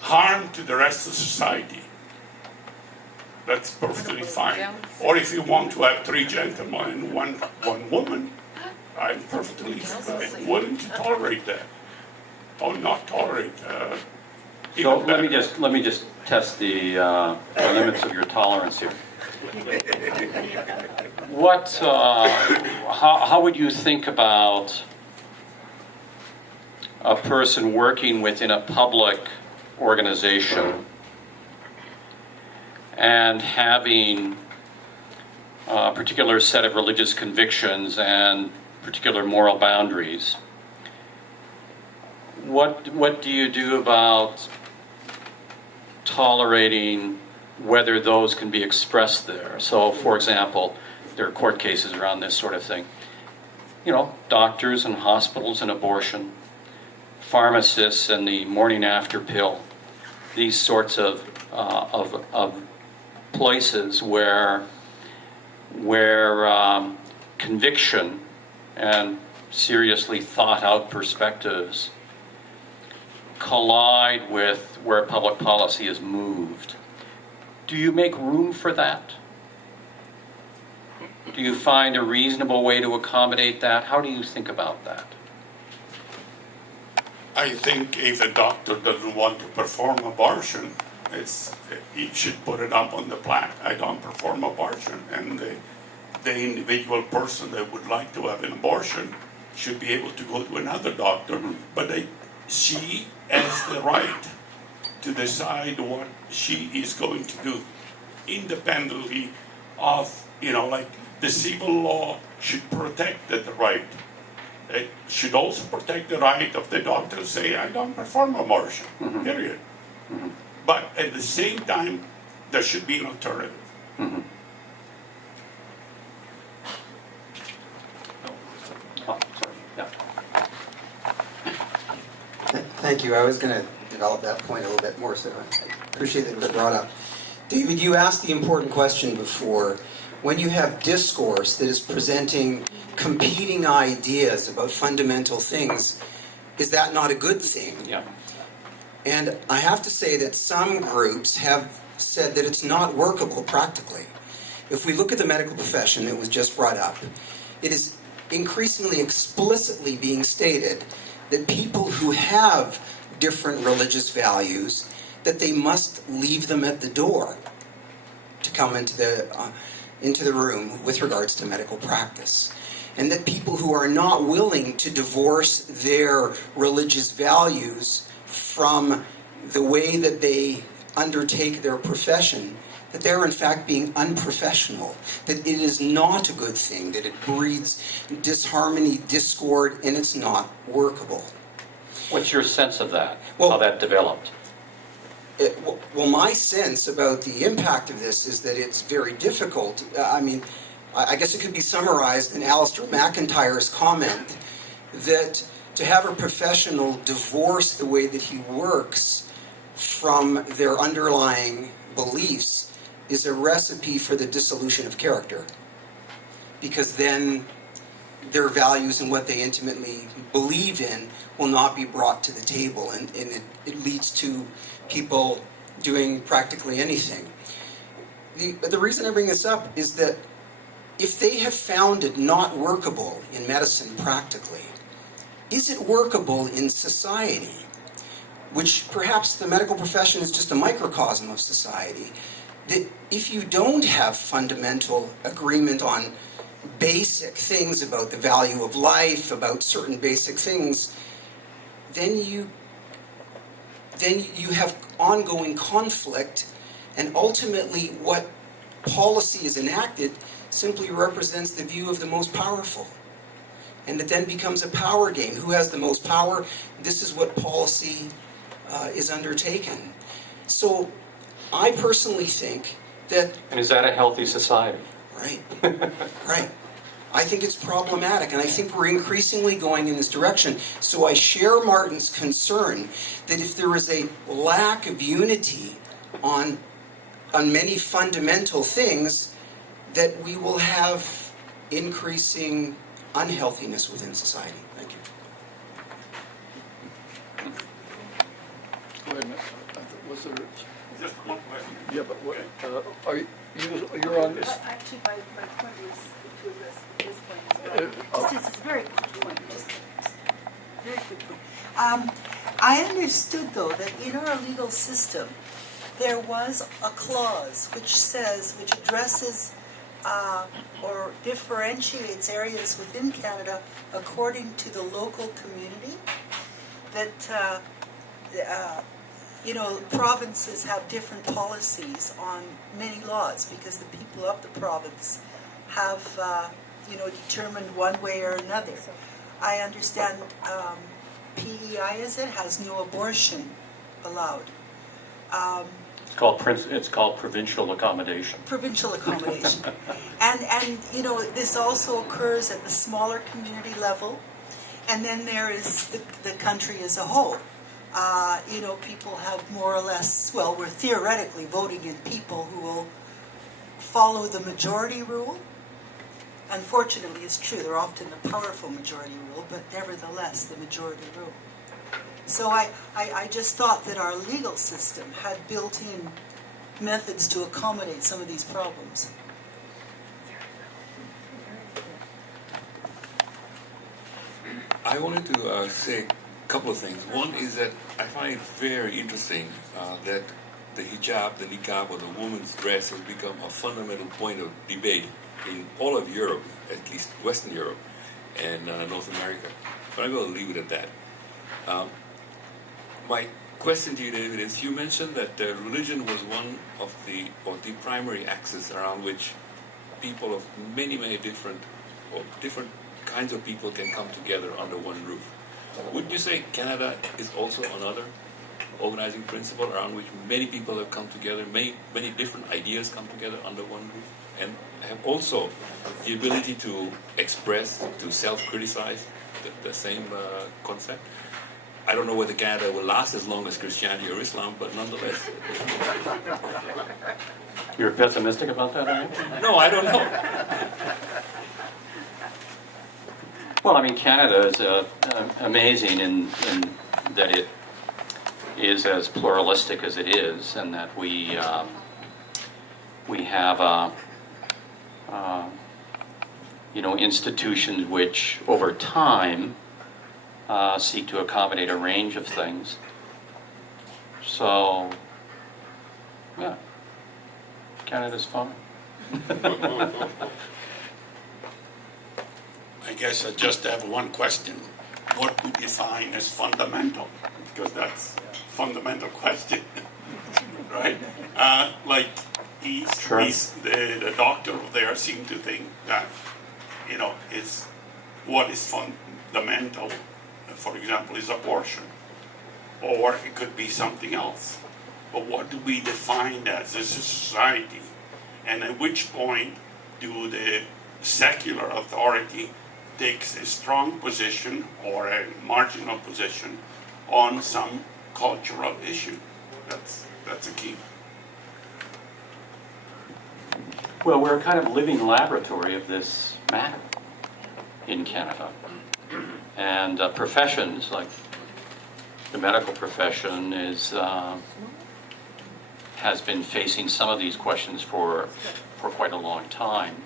harm to the rest of society, that's perfectly fine. Or if you want to have 3 gentlemen and one woman, I'm perfectly willing to tolerate that. Or not tolerate. So let me just test the limits of your tolerance here. How would you think about a person working within a public organization and having a particular set of religious convictions and particular moral boundaries? What do you do about tolerating whether those can be expressed there? So, for example, there are court cases around this sort of thing. You know, doctors and hospitals and abortion, pharmacists and the morning after pill, these sorts of places where conviction and seriously thought out perspectives collide with where public policy is moved. Do you make room for that? Do you find a reasonable way to accommodate that? How do you think about that? I think if a doctor doesn't want to perform abortion, he should put it up on the plaque. I don't perform abortion. And the individual person that would like to have an abortion should be able to go to another doctor. But she has the right to decide what she is going to do, independently of, like the civil law should protect the right. It should also protect the right of the doctor to say, I don't perform abortion, period. But at the same time, there should be an alternative. Thank you. I was going to develop that point a little bit more, so I appreciate that it was brought up. David, you asked the important question before. When you have discourse that is presenting competing ideas about fundamental things, is that not a good thing? Yeah. And I have to say that some groups have said that it's not workable practically. If we look at the medical profession that was just brought up, it is increasingly explicitly being stated that people who have different religious values, that they must leave them at the door to come into the room with regards to medical practice. And that people who are not willing to divorce their religious values from the way that they undertake their profession, that they're in fact being unprofessional, that it is not a good thing, that it breeds disharmony, discord, and it's not workable. What's your sense of that, how that developed? Well, my sense about the impact of this is that it's very difficult. I guess it could be summarized in Alistair McIntyre's comment that to have a professional divorce the way that he works from their underlying beliefs is a recipe for the dissolution of character. Because then their values and what they intimately believe in will not be brought to the table, and it leads to people doing practically anything. The reason I bring this up is that if they have found it not workable in medicine practically, is it workable in society? Which perhaps the medical profession is just a microcosm of society. That if you don't have fundamental agreement on basic things about the value of life, about certain basic things, then you have ongoing conflict, and ultimately what policy is enacted simply represents the view of the most powerful. And it then becomes a power game. Who has the most power? This is what policy is undertaken. So I personally think that... And is that a healthy society? Right, right. I think it's problematic, and I think we're increasingly going in this direction. So I share Martin's concern that if there is a lack of unity on many fundamental things, that we will have increasing unhealthiness within society. Thank you. Wait a minute. Was there... Just one question. Yeah, but what, you're on this... Actually, my point was to address this point as well. It's a very quick point. Just very quick point. I understood, though, that in our legal system, there was a clause which addresses or differentiates areas within Canada according to the local community. That provinces have different policies on many laws because the people of the province have determined one way or another. I understand PEI has no abortion allowed. It's called provincial accommodation. Provincial accommodation. and this also occurs at the smaller community level, and then there is the country as a whole. People have more or less, we're theoretically voting in people who will follow the majority rule. Unfortunately, it's true, they're often the powerful majority rule, but nevertheless, the majority rule. So I just thought that our legal system had built-in methods to accommodate some of these problems. I wanted to say a couple of things. One is that I find it very interesting that the hijab, the niqab, or the woman's dress has become a fundamental point of debate in all of Europe, at least Western Europe and North America. But I'm going to leave it at that. My question to you, David, is you mentioned that religion was one of the primary axis around which people of many different kinds of people can come together under one roof. Would you say Canada is also another organizing principle around which many people have come together, many different ideas come together under one roof, and have also the ability to express, to self-criticize the same concept? I don't know whether Canada will last as long as Christianity or Islam, but nonetheless. You're pessimistic about that, are you? No, I don't know. Well, I mean, Canada is amazing in that it is as pluralistic as it is, and that we have institutions which, over time, seek to accommodate a range of things. So, yeah, Canada's fine. I guess I just have one question. What we define as fundamental? Because that's a fundamental question, right? The doctor there seemed to think that, is what is fundamental, for example, is abortion. Or it could be something else. But what do we define as a society? And at which point do the secular authority takes a strong position or a marginal position on some cultural issue? That's a key. Well, we're a kind of living laboratory of this matter in Canada. And professions, like the medical profession, has been facing some of these questions for quite a long time.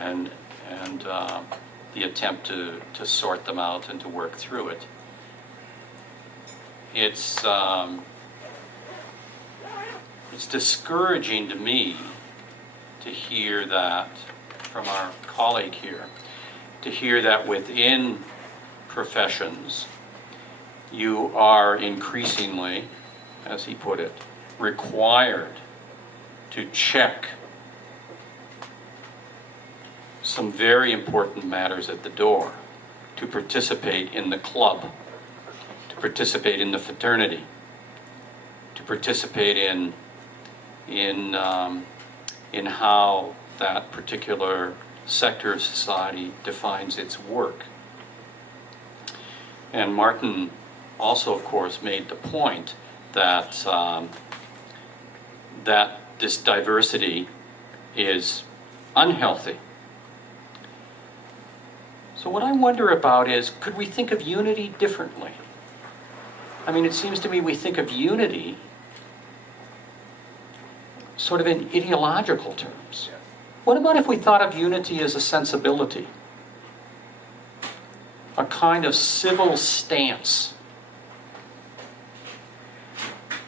And the attempt to sort them out and to work through it. It's discouraging to me to hear that from our colleague here, to hear that within professions you are increasingly, as he put it, required to check some very important matters at the door, to participate in the club, to participate in the fraternity, to participate in how that particular sector of society defines its work. And Martin also, of course, made the point that that this diversity is unhealthy. So what I wonder about is, could we think of unity differently? I mean, it seems to me we think of unity sort of in ideological terms. What about if we thought of unity as a sensibility? A kind of civil stance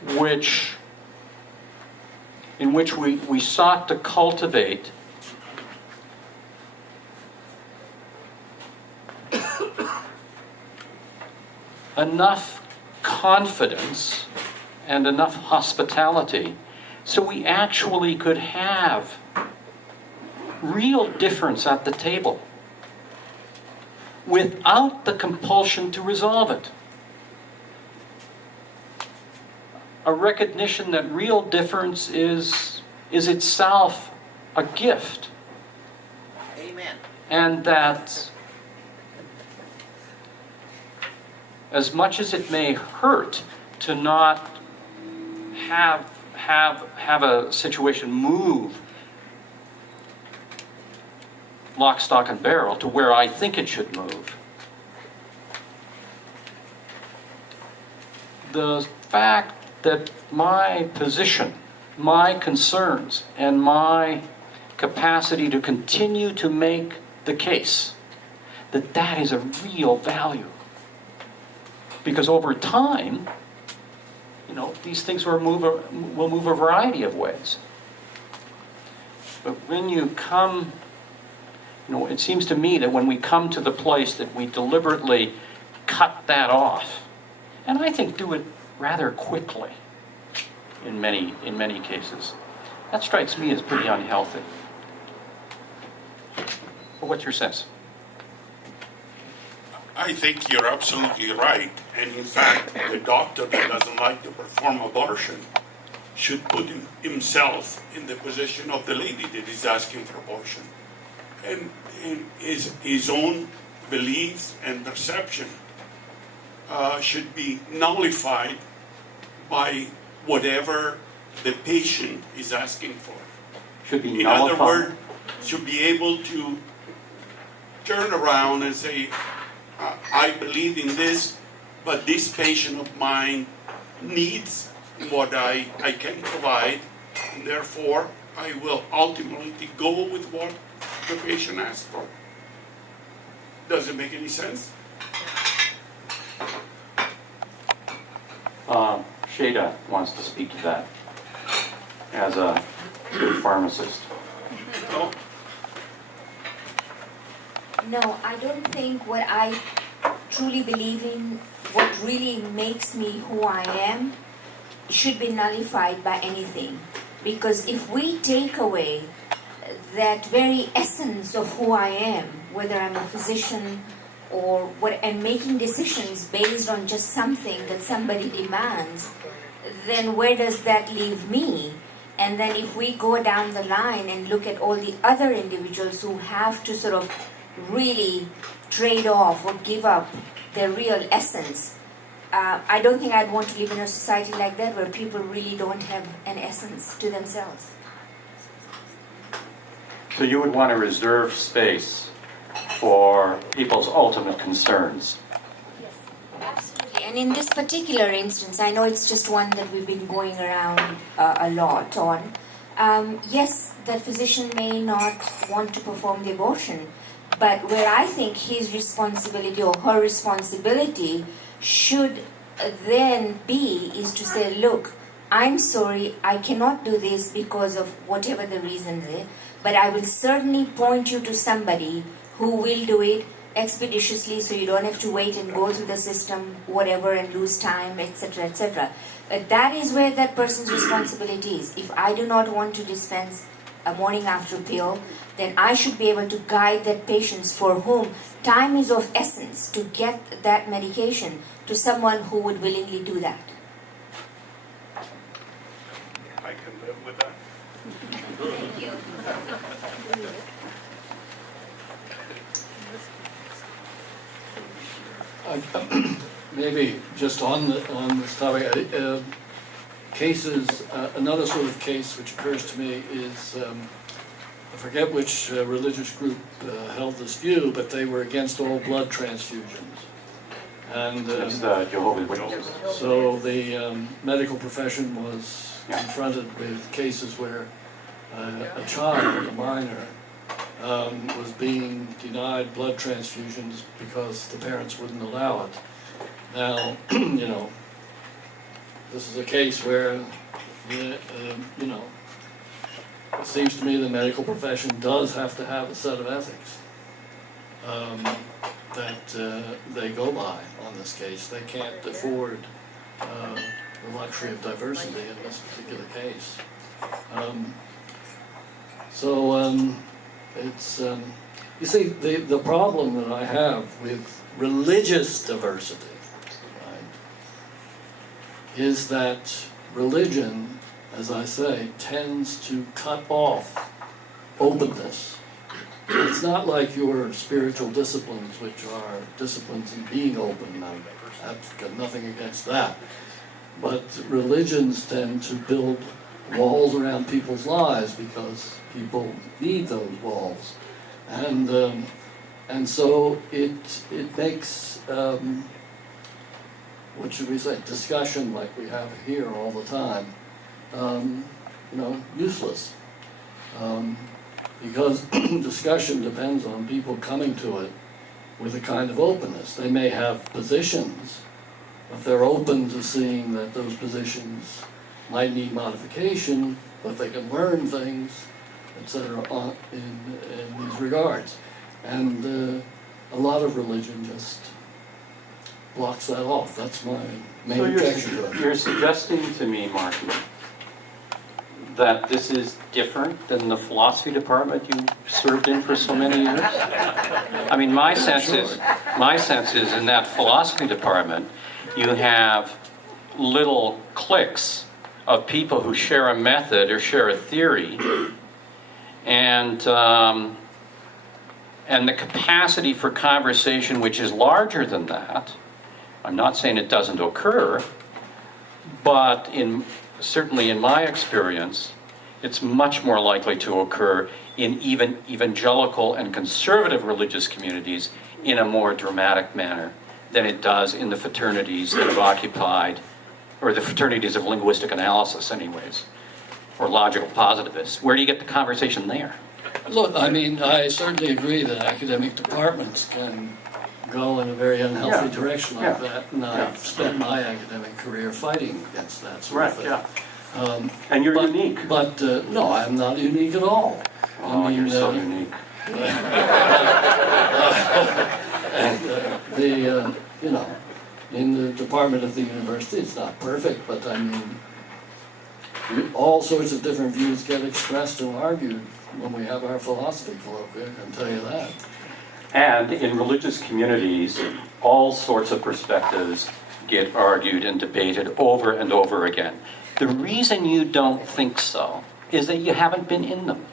in which we sought to cultivate enough confidence and enough hospitality so we actually could have real difference at the table without the compulsion to resolve it. A recognition that real difference is itself a gift. Amen. And that as much as it may hurt to not have a situation move lock, stock, and barrel to where I think it should move, the fact that my position, my concerns, and my capacity to continue to make the case that is a real value. Because over time, these things will move a variety of ways. But when you come, it seems to me that when we come to the place that we deliberately cut that off, and I think do it rather quickly in many cases, that strikes me as pretty unhealthy. But what's your sense? I think you're absolutely right. And in fact, the doctor that doesn't like to perform abortion should put himself in the position of the lady that is asking for abortion. And his own beliefs and perception should be nullified by whatever the patient is asking for. Should be in nullified. other words, should be able to turn around and say, I believe in this, but this patient of mine needs what I can provide, and therefore I will ultimately go with what the patient asks for. Does it make any sense? Shada wants to speak to that as a good pharmacist. No? No, I don't think what I truly believe in, what really makes me who I am, should be nullified by anything. Because if we take away that very essence of who I am, whether I'm a physician or what, and making decisions based on just something that somebody demands, then where does that leave me? And then if we go down the line and look at all the other individuals who have to sort of really trade off or give up their real essence, I don't think I'd want to live in a society like that where people really don't have an essence to themselves. So you would want to reserve space for people's ultimate concerns. Yes, absolutely. And in this particular instance, I know it's just one that we've been going around a lot on. Yes, the physician may not want to perform the abortion, but where I think his responsibility or her responsibility should then be is to say, look, I'm sorry, I cannot do this because of whatever the reason is, but I will certainly point you to somebody who will do it expeditiously so you don't have to wait and go through the system, whatever, and lose time, etc., etc. But that is where that person's responsibility is. If I do not want to dispense a morning after pill, then I should be able to guide that patient for whom time is of essence to get that medication to someone who would willingly do that. I can live with that. Thank you. Maybe just on this topic, cases. Another sort of case which occurs to me is I forget which religious group held this view, but they were against all blood transfusions. And It's the Jehovah's Witnesses. so the medical profession was confronted with cases where a child, a minor, was being denied blood transfusions because the parents wouldn't allow it. Now, you know, this is a case where, you know, it seems to me the medical profession does have to have a set of ethics that they go by on this case. They can't afford the luxury of diversity in this particular case. It's, you see, the problem that I have with religious diversity, right, is that religion, as I say, tends to cut off openness. It's not like your spiritual disciplines, which are disciplines in being open. I've got nothing against that. But religions tend to build walls around people's lives because people need those walls. And so it makes, what should we say, discussion like we have here all the time, you know, useless. Because discussion depends on people coming to it with a kind of openness. They may have positions, but they're open to seeing that those positions might need modification, but they can learn things, etc., in these regards. And a lot of religion just blocks that off. That's my main objection to it. You're suggesting to me, Martin, that this is different than the philosophy department you served in for so many years? I mean, my sense is in that philosophy department, you have little cliques of people who share a method or share a theory, and the capacity for conversation, which is larger than that. I'm not saying it doesn't occur, but certainly in my experience, it's much more likely to occur in even evangelical and conservative religious communities in a more dramatic manner than it does in the fraternities that have occupied, or the fraternities of linguistic analysis anyways, or logical positivists. Where do you get the conversation there? Look, I mean, I certainly agree that academic departments can go in a very unhealthy direction like that, and I've spent my academic career fighting against that sort of thing. And you're unique. But no, I'm not unique at all. Oh, I mean, you're so unique. And you know, in the department of the university, it's not perfect, but I mean, all sorts of different views get expressed and argued when we have our philosophy colloquia, I can tell you that. And in religious communities, all sorts of perspectives get argued and debated over and over again. The reason you don't think so is that you haven't been in them.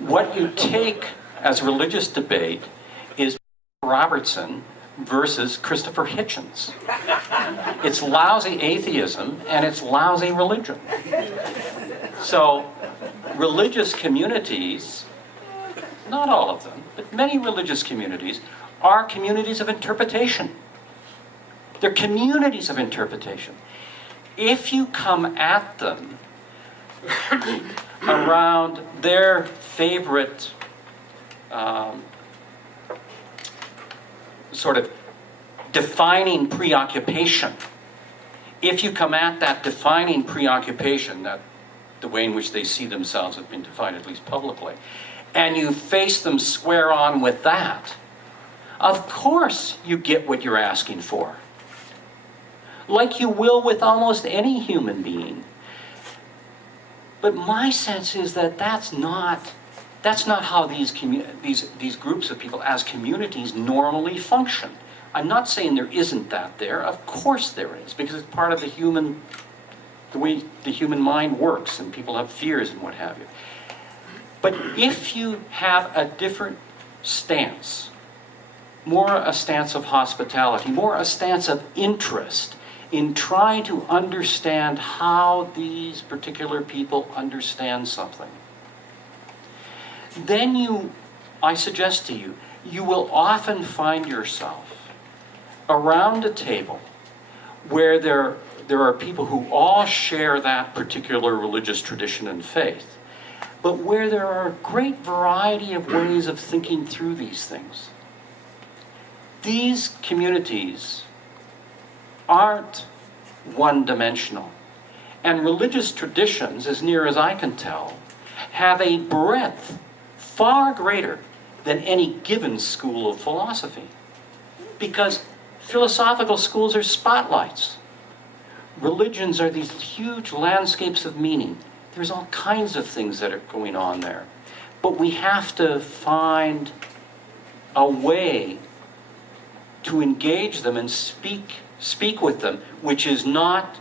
What you take as religious debate is Robertson versus Christopher Hitchens. It's lousy atheism and it's lousy religion. So religious communities, not all of them, but many religious communities are communities of interpretation. They're communities of interpretation. If you come at them around their favorite sort of defining preoccupation, if you come at that defining preoccupation, that the way in which they see themselves has been defined, at least publicly, and you face them square on with that, of course you get what you're asking for. Like you will with almost any human being. But my sense is that that's not how these groups of people as communities normally function. I'm not saying there isn't that there. Of course there is, because it's part of the way the human mind works, and people have fears and what have you. But if you have a different stance, more a stance of hospitality, more a stance of interest in trying to understand how these particular people understand something, then I suggest to you, you will often find yourself around a table where there are people who all share that particular religious tradition and faith, but where there are a great variety of ways of thinking through these things. These communities aren't one-dimensional. And religious traditions, as near as I can tell, have a breadth far greater than any given school of philosophy. Because philosophical schools are spotlights. Religions are these huge landscapes of meaning. There's all kinds of things that are going on there. But we have to find a way to engage them and speak with them, which does not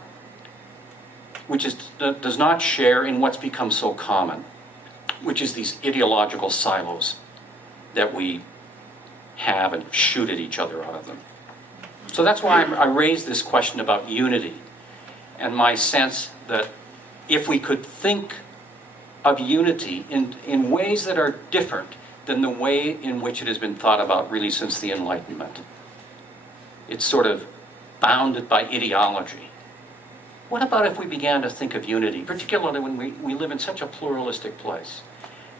share in what's become so common, which is these ideological silos that we have and shoot at each other out of them. So that's why I raised this question about unity, and my sense that if we could think of unity in ways that are different than the way in which it has been thought about really since the Enlightenment. It's sort of bounded by ideology. What about if we began to think of unity, particularly when we live in such a pluralistic place,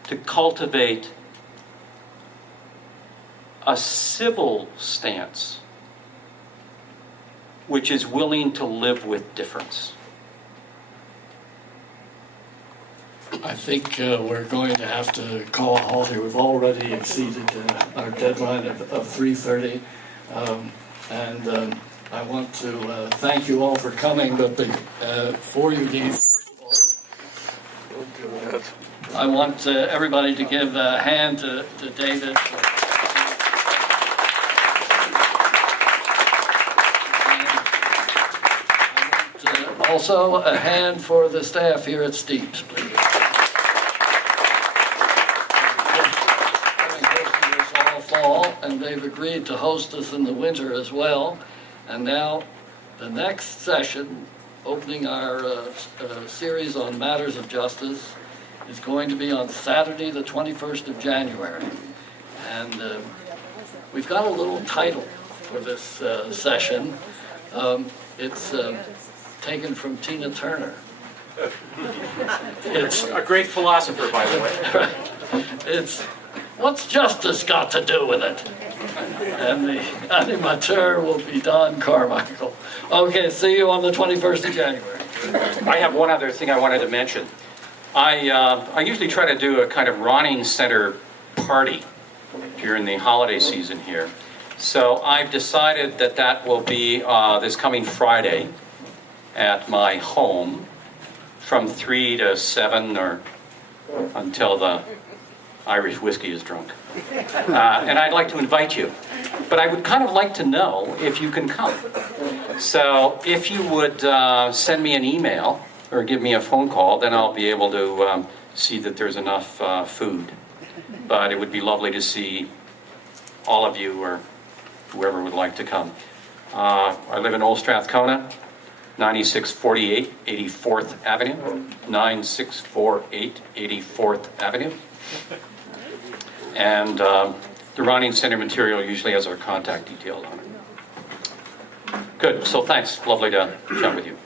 to cultivate a civil stance which is willing to live with difference? I think we're going to have to call a halt here. We've already exceeded our deadline of 3:30. And I want to thank you all for coming, but before you leave, I want everybody to give a hand to David. And also a hand for the staff here at Steeps, please. And they've agreed to host us in the winter as well. And now the next session, opening our series on matters of justice, is going to be on Saturday the 21st of January. And we've got a little title for this session. It's taken from Tina Turner. It's a great philosopher, by the way. It's "What's Justice Got to Do with It?" And the animateur will be Don Carmichael. Okay, see you on the 21st of January. I have one other thing I wanted to mention. I usually try to do a kind of Ronning Center party during the holiday season here. So I've decided that will be this coming Friday at my home from 3 to 7 or until the Irish whiskey is drunk. And I'd like to invite you. But I would kind of like to know if you can come. So if you would send me an email or give me a phone call, then I'll be able to see that there's enough food. But it would be lovely to see all of you or whoever would like to come. I live in Old Strathcona, 9648 84th Avenue, 9648 84th Avenue. And the Ronning Center material usually has our contact details on it. Good, so thanks. Lovely to chat with you.